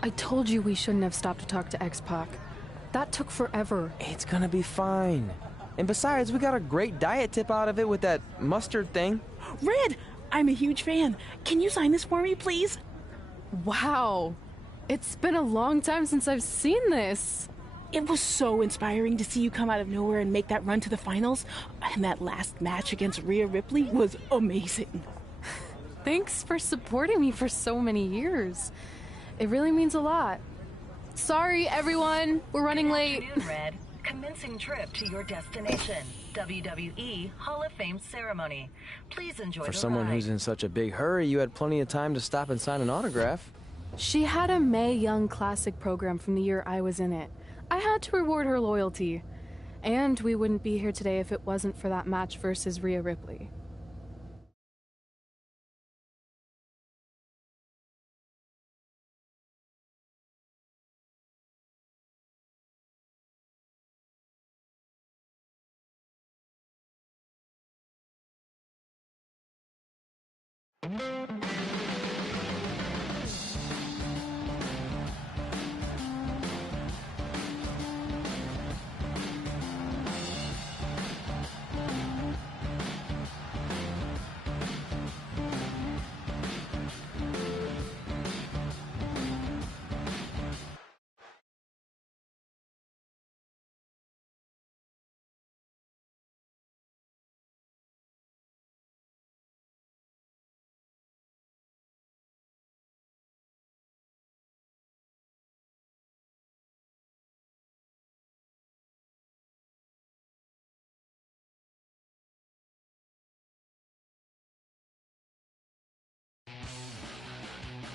I told you we shouldn't have stopped to talk to X-Pac. That took forever. It's gonna be fine. And besides, we got a great diet tip out of it with that mustard thing. Red, I'm a huge fan. Can you sign this for me, please? Wow. It's been a long time since I've seen this. It was so inspiring to see you come out of nowhere and make that run to the finals. And that last match against Rhea Ripley was amazing. Thanks for supporting me for so many years. It really means a lot. Sorry, everyone. We're running late. Good afternoon, Red. Commencing trip to your destination. WWE Hall of Fame ceremony. Please enjoy the For someone ride. who's in such a big hurry, you had plenty of time to stop and sign an autograph. She had a Mae Young Classic program from the year I was in it. I had to reward her loyalty. And we wouldn't be here today if it wasn't for that match versus Rhea Ripley.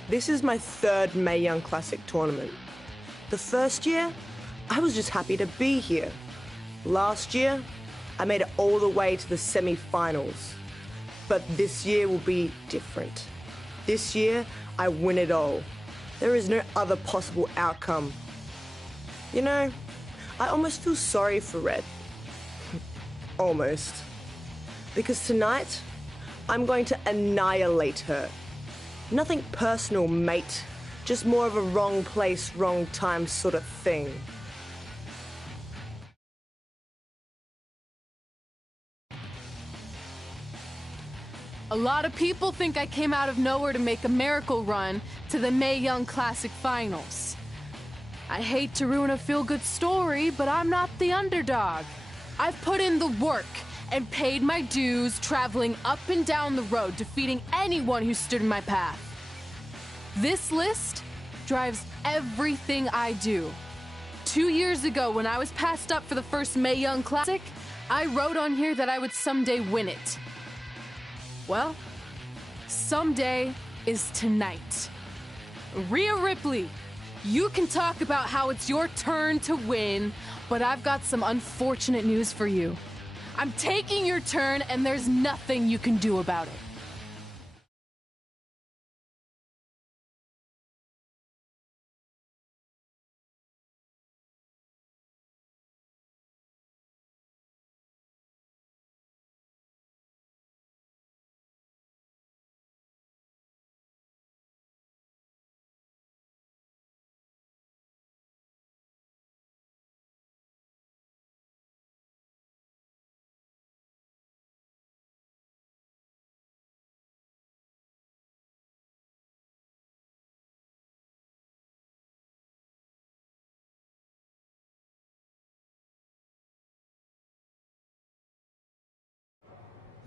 This is my third Mae Young Classic tournament. The first year, I was just happy to be here. Last year, I made it all the way to the semi-finals. But this year will be different. This year, I win it all. There is no other possible outcome. You know, I almost feel sorry for Red. Almost. Because tonight, I'm going to annihilate her. Nothing personal, mate. Just more of a wrong place, wrong time sort of thing. A lot of people think I came out of nowhere to make a miracle run to the Mae Young Classic Finals. I hate to ruin a feel-good story, but I'm not the underdog. I've put in the work and paid my dues traveling up and down the road, defeating anyone who stood in my path. This list drives everything I do. 2 years ago, when I was passed up for the first Mae Young Classic, I wrote on here that I would someday win it. Well, someday is tonight. Rhea Ripley, you can talk about how it's your turn to win, but I've got some unfortunate news for you. I'm taking your turn, and there's nothing you can do about it.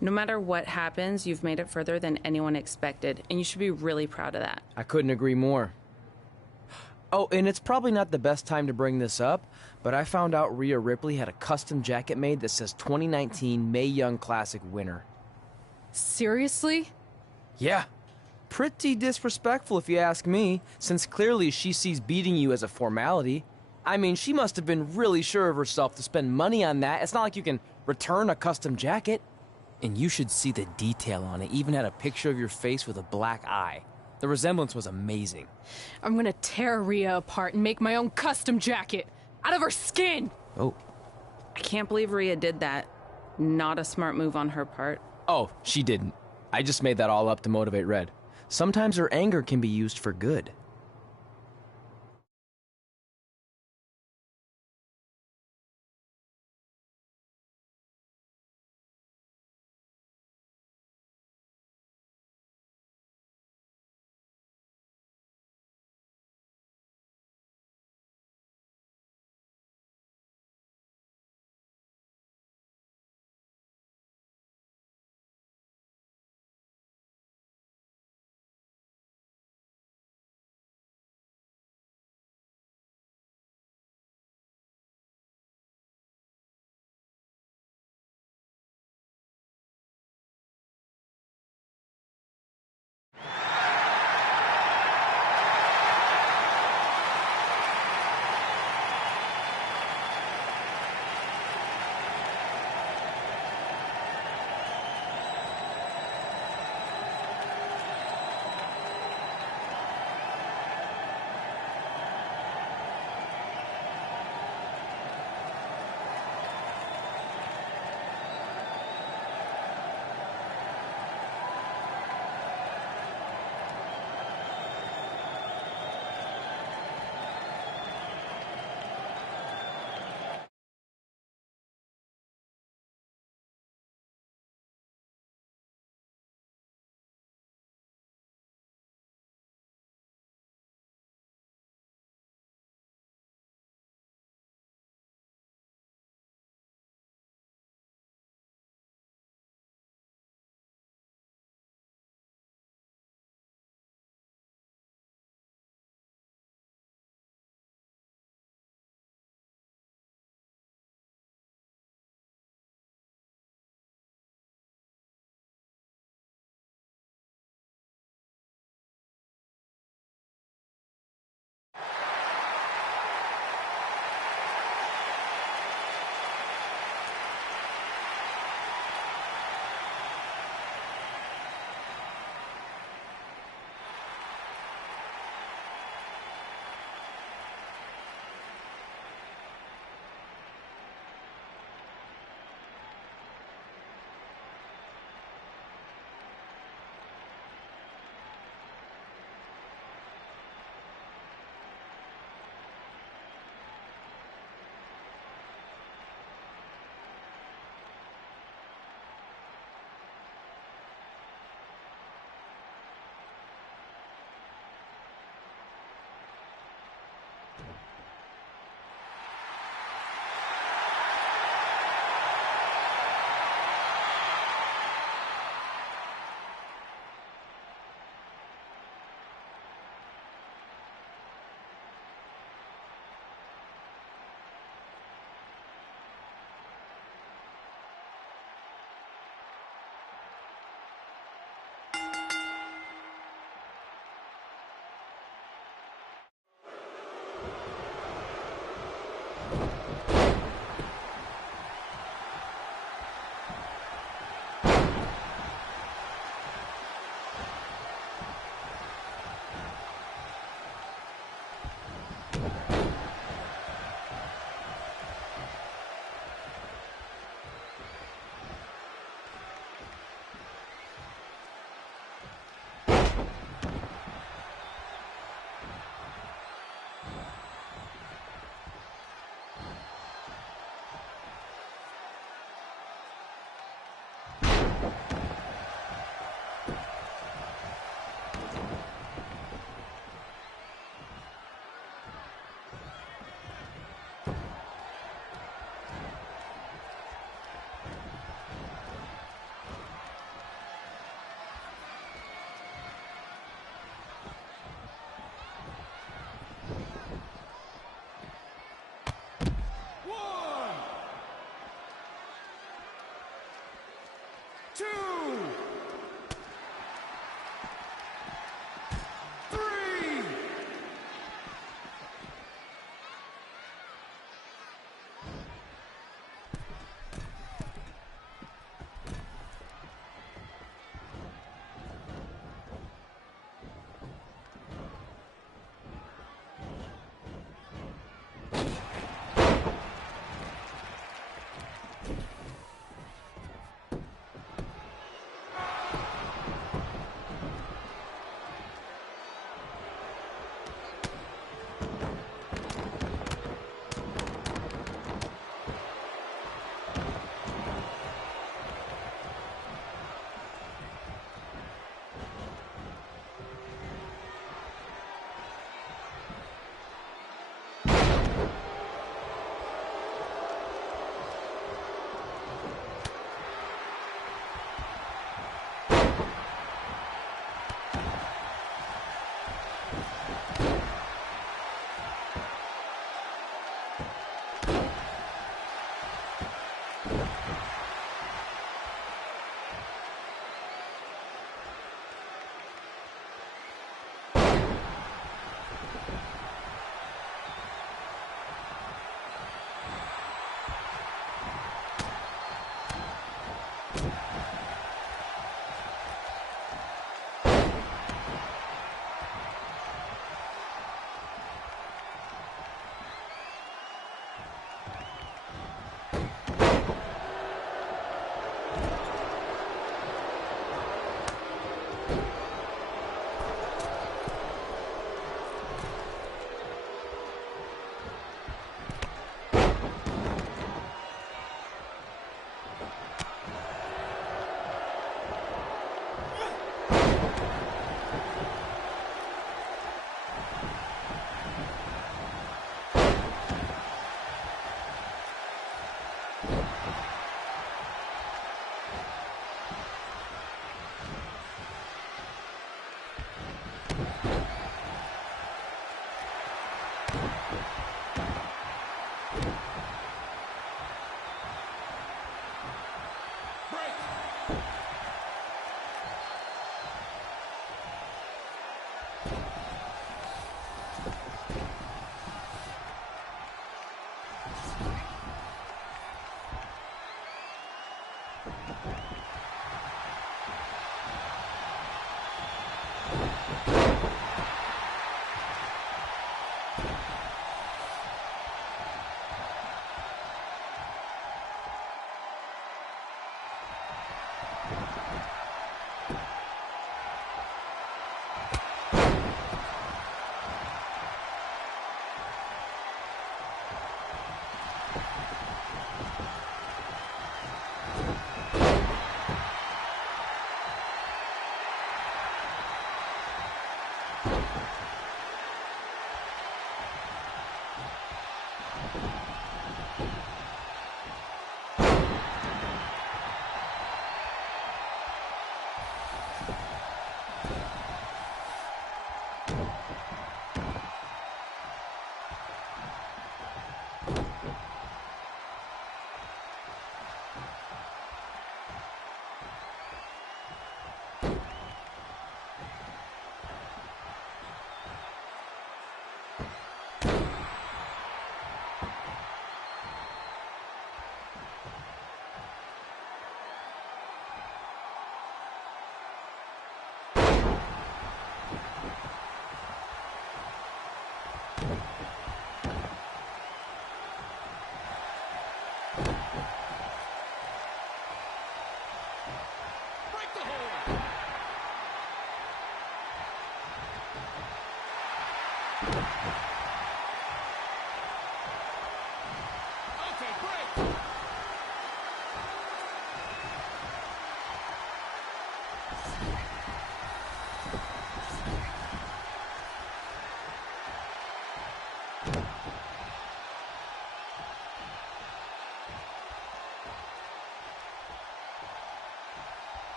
No matter what happens, you've made it further than anyone expected, and you should be really proud of that. I couldn't agree more. Oh, and it's probably not the best time to bring this up, but I found out Rhea Ripley had a custom jacket made that says 2019 Mae Young Classic winner. Seriously? Yeah. Pretty disrespectful if you ask me, since clearly she sees beating you as a formality. I mean, she must have been really sure of herself to spend money on that. It's not like you can return a custom jacket. And you should see the detail on it. Even had a picture of your face with a black eye. The resemblance was amazing. I'm gonna tear Rhea apart and make my own custom jacket out of her skin. Oh. I can't believe Rhea did that. Not a smart move on her part. Oh, she didn't. I just made that all up to motivate Red. Sometimes her anger can be used for good. 2, 3.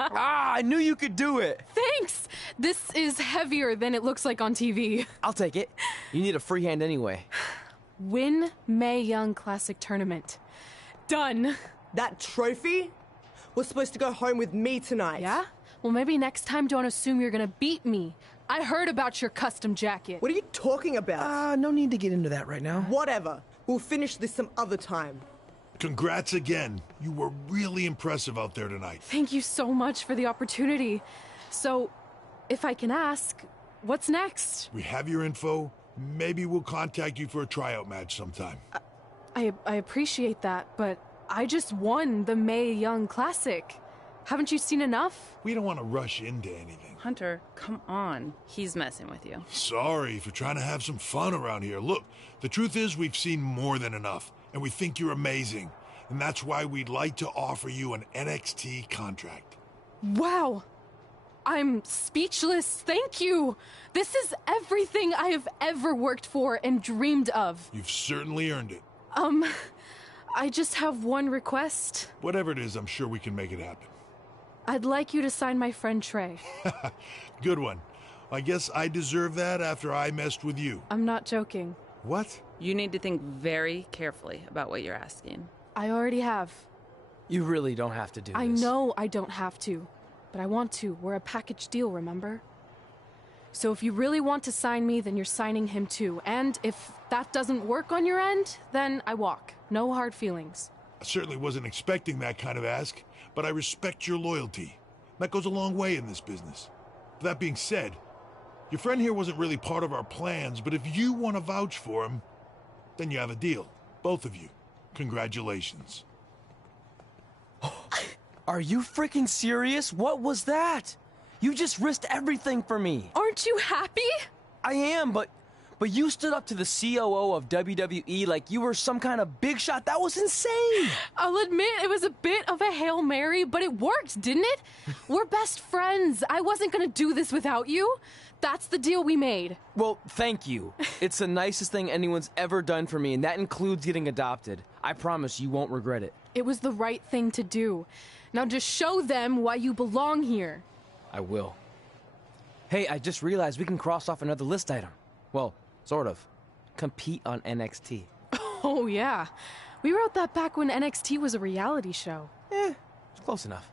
I knew you could do it. Thanks! This is heavier than it looks like on TV. I'll take it. You need a free hand anyway. Win Mae Young Classic Tournament. Done. That trophy was supposed to go home with me tonight. Yeah? Well, maybe next time don't assume you're gonna beat me. I heard about your custom jacket. What are you talking about? No need to get into that right now. Whatever. We'll finish this some other time. Congrats again. You were really impressive out there tonight. Thank you so much for the opportunity. So, if I can ask, what's next? We have your info. Maybe we'll contact you for a tryout match sometime. I appreciate that, but I just won the Mae Young Classic. Haven't you seen enough? We don't want to rush into anything. Hunter, come on. He's messing with you. Sorry for trying to have some fun around here. Look, the truth is we've seen more than enough, and we think you're amazing. And that's why we'd like to offer you an NXT contract. Wow! I'm speechless. Thank you! This is everything I have ever worked for and dreamed of. You've certainly earned it. I just have one request. Whatever it is, I'm sure we can make it happen. I'd like you to sign my friend Trey. Good one. I guess I deserve that after I messed with you. I'm not joking. What? You need to think very carefully about what you're asking. I already have. You really don't have to do this. I know I don't have to, but I want to. We're a package deal, remember? So if you really want to sign me, then you're signing him too. And if that doesn't work on your end, then I walk. No hard feelings. I certainly wasn't expecting that kind of ask, but I respect your loyalty. That goes a long way in this business. That being said, your friend here wasn't really part of our plans, but if you want to vouch for him, then you have a deal. Both of you. Congratulations. Are you freaking serious? What was that? You just risked everything for me. Aren't you happy? I am, but you stood up to the COO of WWE like you were some kind of big shot. That was insane. I'll admit it was a bit of a Hail Mary, but it worked, didn't it? We're best friends. I wasn't gonna do this without you. That's the deal we made. Well, thank you. It's the nicest thing anyone's ever done for me, and that includes getting adopted. I promise you won't regret it. It was the right thing to do. Now just show them why you belong here. I will. Hey, I just realized we can cross off another list item. Well, sort of. Compete on NXT. Oh, yeah. We wrote that back when NXT was a reality show. It's close enough.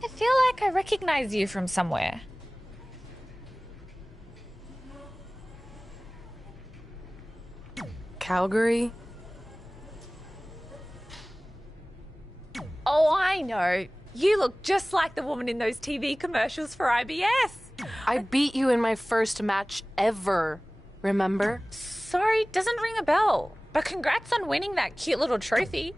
I feel like I recognize you from somewhere. Calgary? Oh, I know. You look just like the woman in those TV commercials for IBS. I beat you in my first match ever. Remember? Sorry, doesn't ring a bell. But congrats on winning that cute little trophy.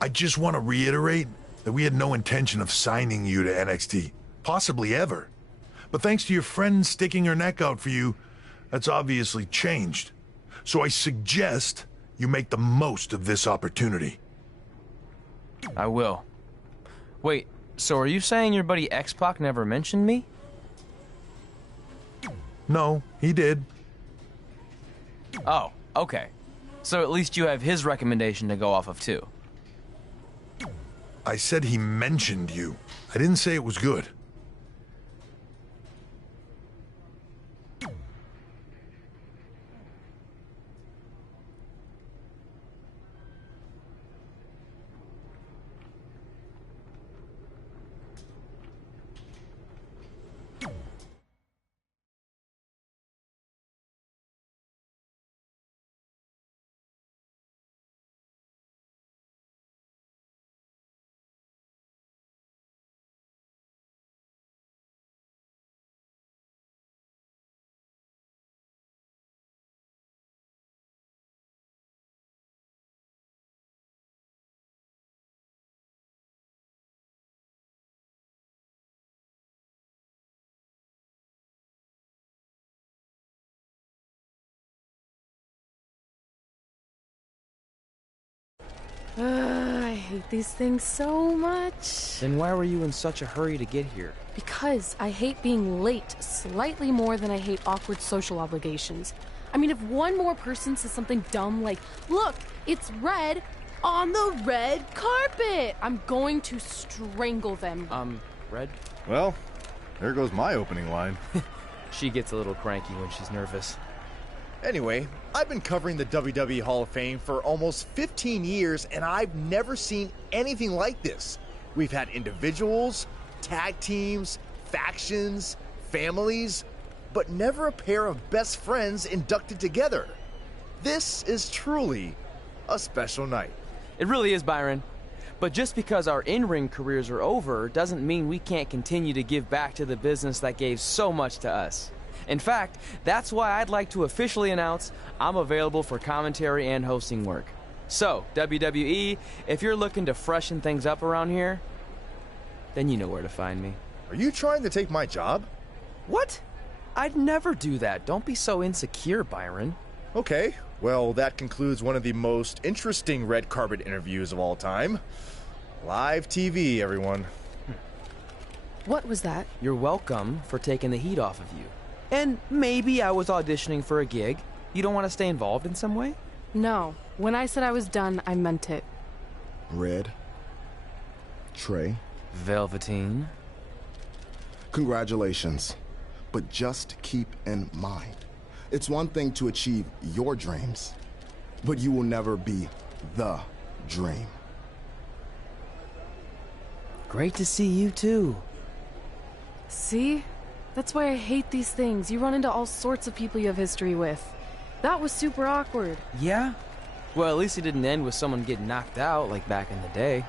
I just want to reiterate that we had no intention of signing you to NXT, possibly ever. But thanks to your friend sticking her neck out for you, that's obviously changed. So I suggest you make the most of this opportunity. I will. Wait, so are you saying your buddy X-Pac never mentioned me? No, he did. Oh, okay. So at least you have his recommendation to go off of too. I said he mentioned you. I didn't say it was good. I hate these things so much. Then why were you in such a hurry to get here? Because I hate being late slightly more than I hate awkward social obligations. I mean, if one more person says something dumb like, look, it's red on the red carpet, I'm going to strangle them. Red? Well, there goes my opening line. She gets a little cranky when she's nervous. Anyway, I've been covering the WWE Hall of Fame for almost 15 years, and I've never seen anything like this. We've had individuals, tag teams, factions, families, but never a pair of best friends inducted together. This is truly a special night. It really is, Byron. But just because our in-ring careers are over doesn't mean we can't continue to give back to the business that gave so much to us. In fact, that's why I'd like to officially announce I'm available for commentary and hosting work. So, WWE, if you're looking to freshen things up around here, then you know where to find me. Are you trying to take my job? What? I'd never do that. Don't be so insecure, Byron. Okay, well, that concludes one of the most interesting red carpet interviews of all time. Live TV, everyone. What was that? You're welcome for taking the heat off of you. And maybe I was auditioning for a gig. You don't want to stay involved in some way? No. When I said I was done, I meant it. Red. Trey. Velveteen. Congratulations. But just keep in mind, it's one thing to achieve your dreams, but you will never be the dream. Great to see you too. See? That's why I hate these things. You run into all sorts of people you have history with. That was super awkward. Yeah? Well, at least it didn't end with someone getting knocked out like back in the day.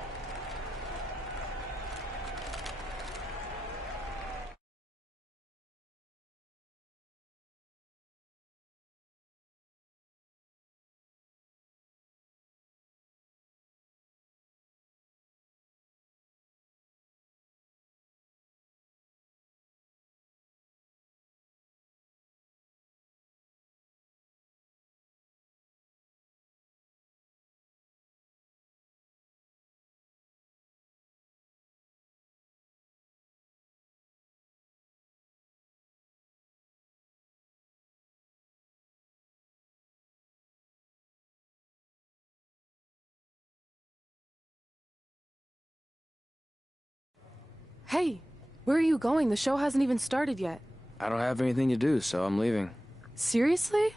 Hey, where are you going? The show hasn't even started yet. I don't have anything to do, so I'm leaving. Seriously?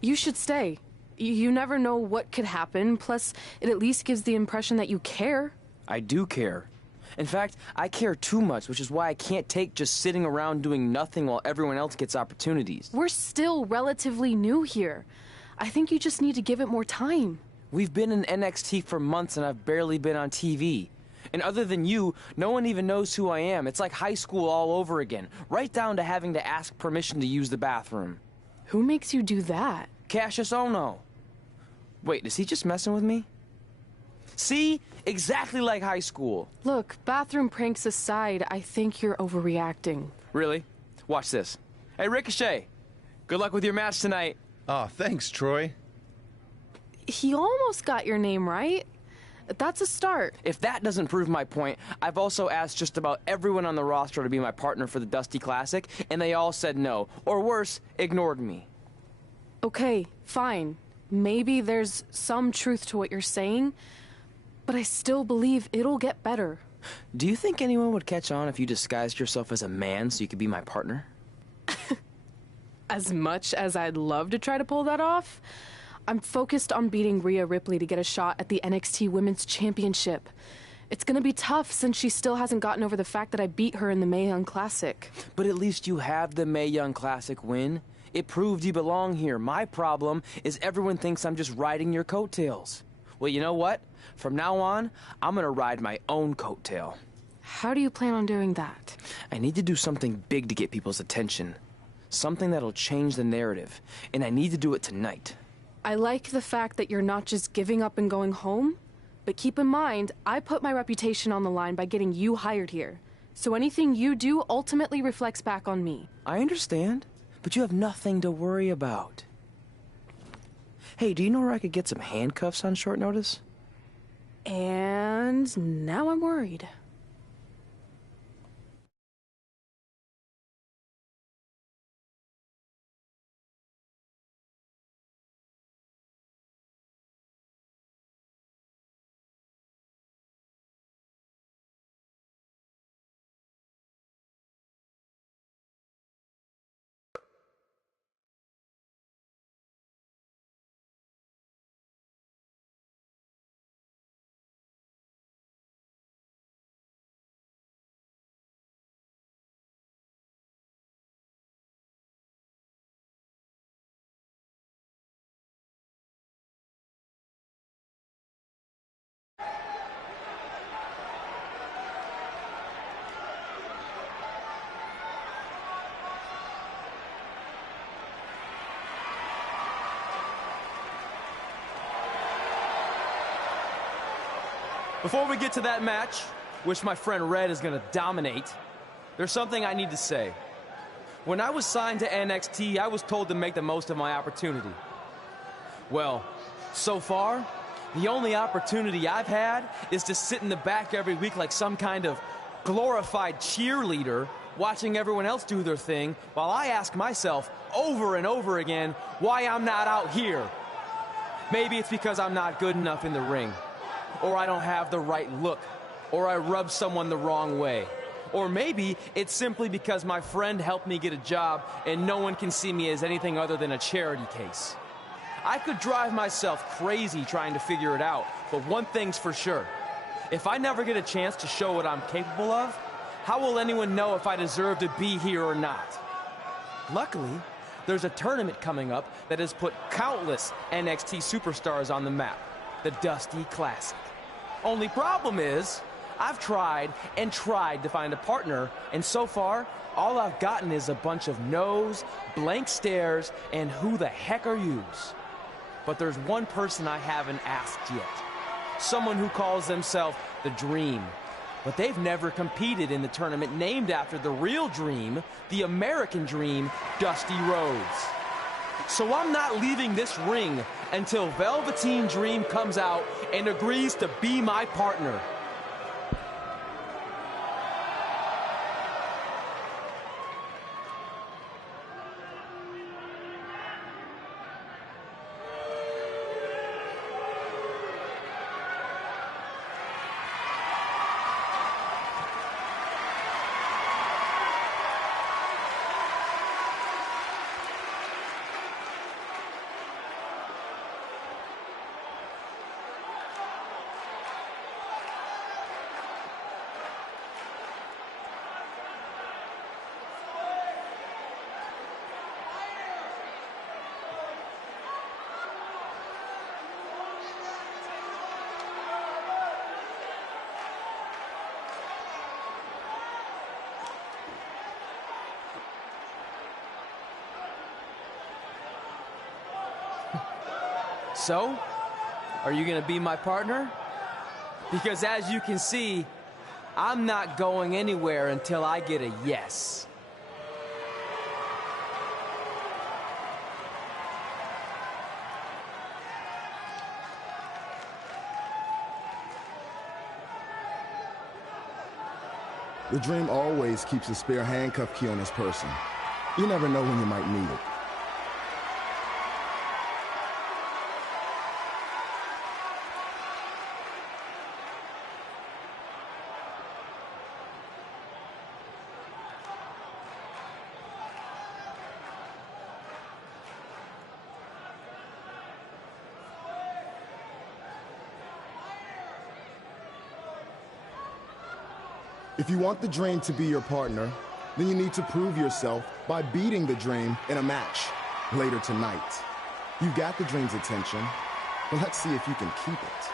You should stay. You never know what could happen, plus it at least gives the impression that you care. I do care. In fact, I care too much, which is why I can't take just sitting around doing nothing while everyone else gets opportunities. We're still relatively new here. I think you just need to give it more time. We've been in NXT for months and I've barely been on TV. And other than you, no one even knows who I am. It's like high school all over again, right down to having to ask permission to use the bathroom. Who makes you do that? Cassius Ohno. Wait, is he just messing with me? See? Exactly like high school. Look, bathroom pranks aside, I think you're overreacting. Really? Watch this. Hey, Ricochet. Good luck with your match tonight. Aw, thanks, Troy. He almost got your name right. That's a start. If that doesn't prove my point, I've also asked just about everyone on the roster to be my partner for the Dusty Classic, and they all said no. Or worse, ignored me. Okay, fine. Maybe there's some truth to what you're saying, but I still believe it'll get better. Do you think anyone would catch on if you disguised yourself as a man so you could be my partner? As much as I'd love to try to pull that off, I'm focused on beating Rhea Ripley to get a shot at the NXT Women's Championship. It's gonna be tough since she still hasn't gotten over the fact that I beat her in the Mae Young Classic. But at least you have the Mae Young Classic win. It proved you belong here. My problem is everyone thinks I'm just riding your coattails. Well, you know what? From now on, I'm gonna ride my own coattail. How do you plan on doing that? I need to do something big to get people's attention. Something that'll change the narrative. And I need to do it tonight. I like the fact that you're not just giving up and going home, but keep in mind, I put my reputation on the line by getting you hired here. So anything you do ultimately reflects back on me. I understand, but you have nothing to worry about. Hey, do you know where I could get some handcuffs on short notice? And now I'm worried. Before we get to that match, which my friend Red is going to dominate, there's something I need to say. When I was signed to NXT, I was told to make the most of my opportunity. Well, so far, the only opportunity I've had is to sit in the back every week like some kind of glorified cheerleader, watching everyone else do their thing, while I ask myself over and over again why I'm not out here. Maybe it's because I'm not good enough in the ring, or I don't have the right look, or I rub someone the wrong way. Or maybe it's simply because my friend helped me get a job and no one can see me as anything other than a charity case. I could drive myself crazy trying to figure it out, but one thing's for sure. If I never get a chance to show what I'm capable of, how will anyone know if I deserve to be here or not? Luckily, there's a tournament coming up that has put countless NXT superstars on the map, the Dusty Classic. Only problem is, I've tried and tried to find a partner, and so far, all I've gotten is a bunch of no's, blank stares, and who the heck are yous? But there's one person I haven't asked yet. Someone who calls themselves the Dream. But they've never competed in the tournament named after the real Dream, the American Dream, Dusty Rhodes. So I'm not leaving this ring until Velveteen Dream comes out and agrees to be my partner. So, are you going to be my partner? Because as you can see, I'm not going anywhere until I get a yes. The Dream always keeps a spare handcuff key on his person. You never know when you might need it. If you want the Dream to be your partner, then you need to prove yourself by beating the Dream in a match later tonight. You got the Dream's attention, but let's see if you can keep it.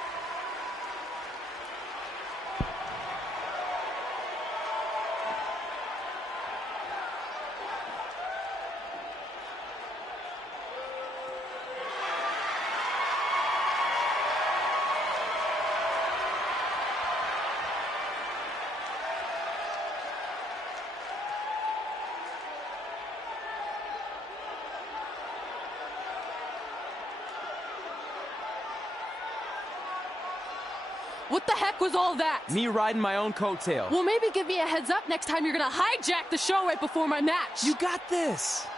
What the heck was all that? Me riding my own coattail. Well, maybe give me a heads up next time you're gonna hijack the show right before my match. You got this.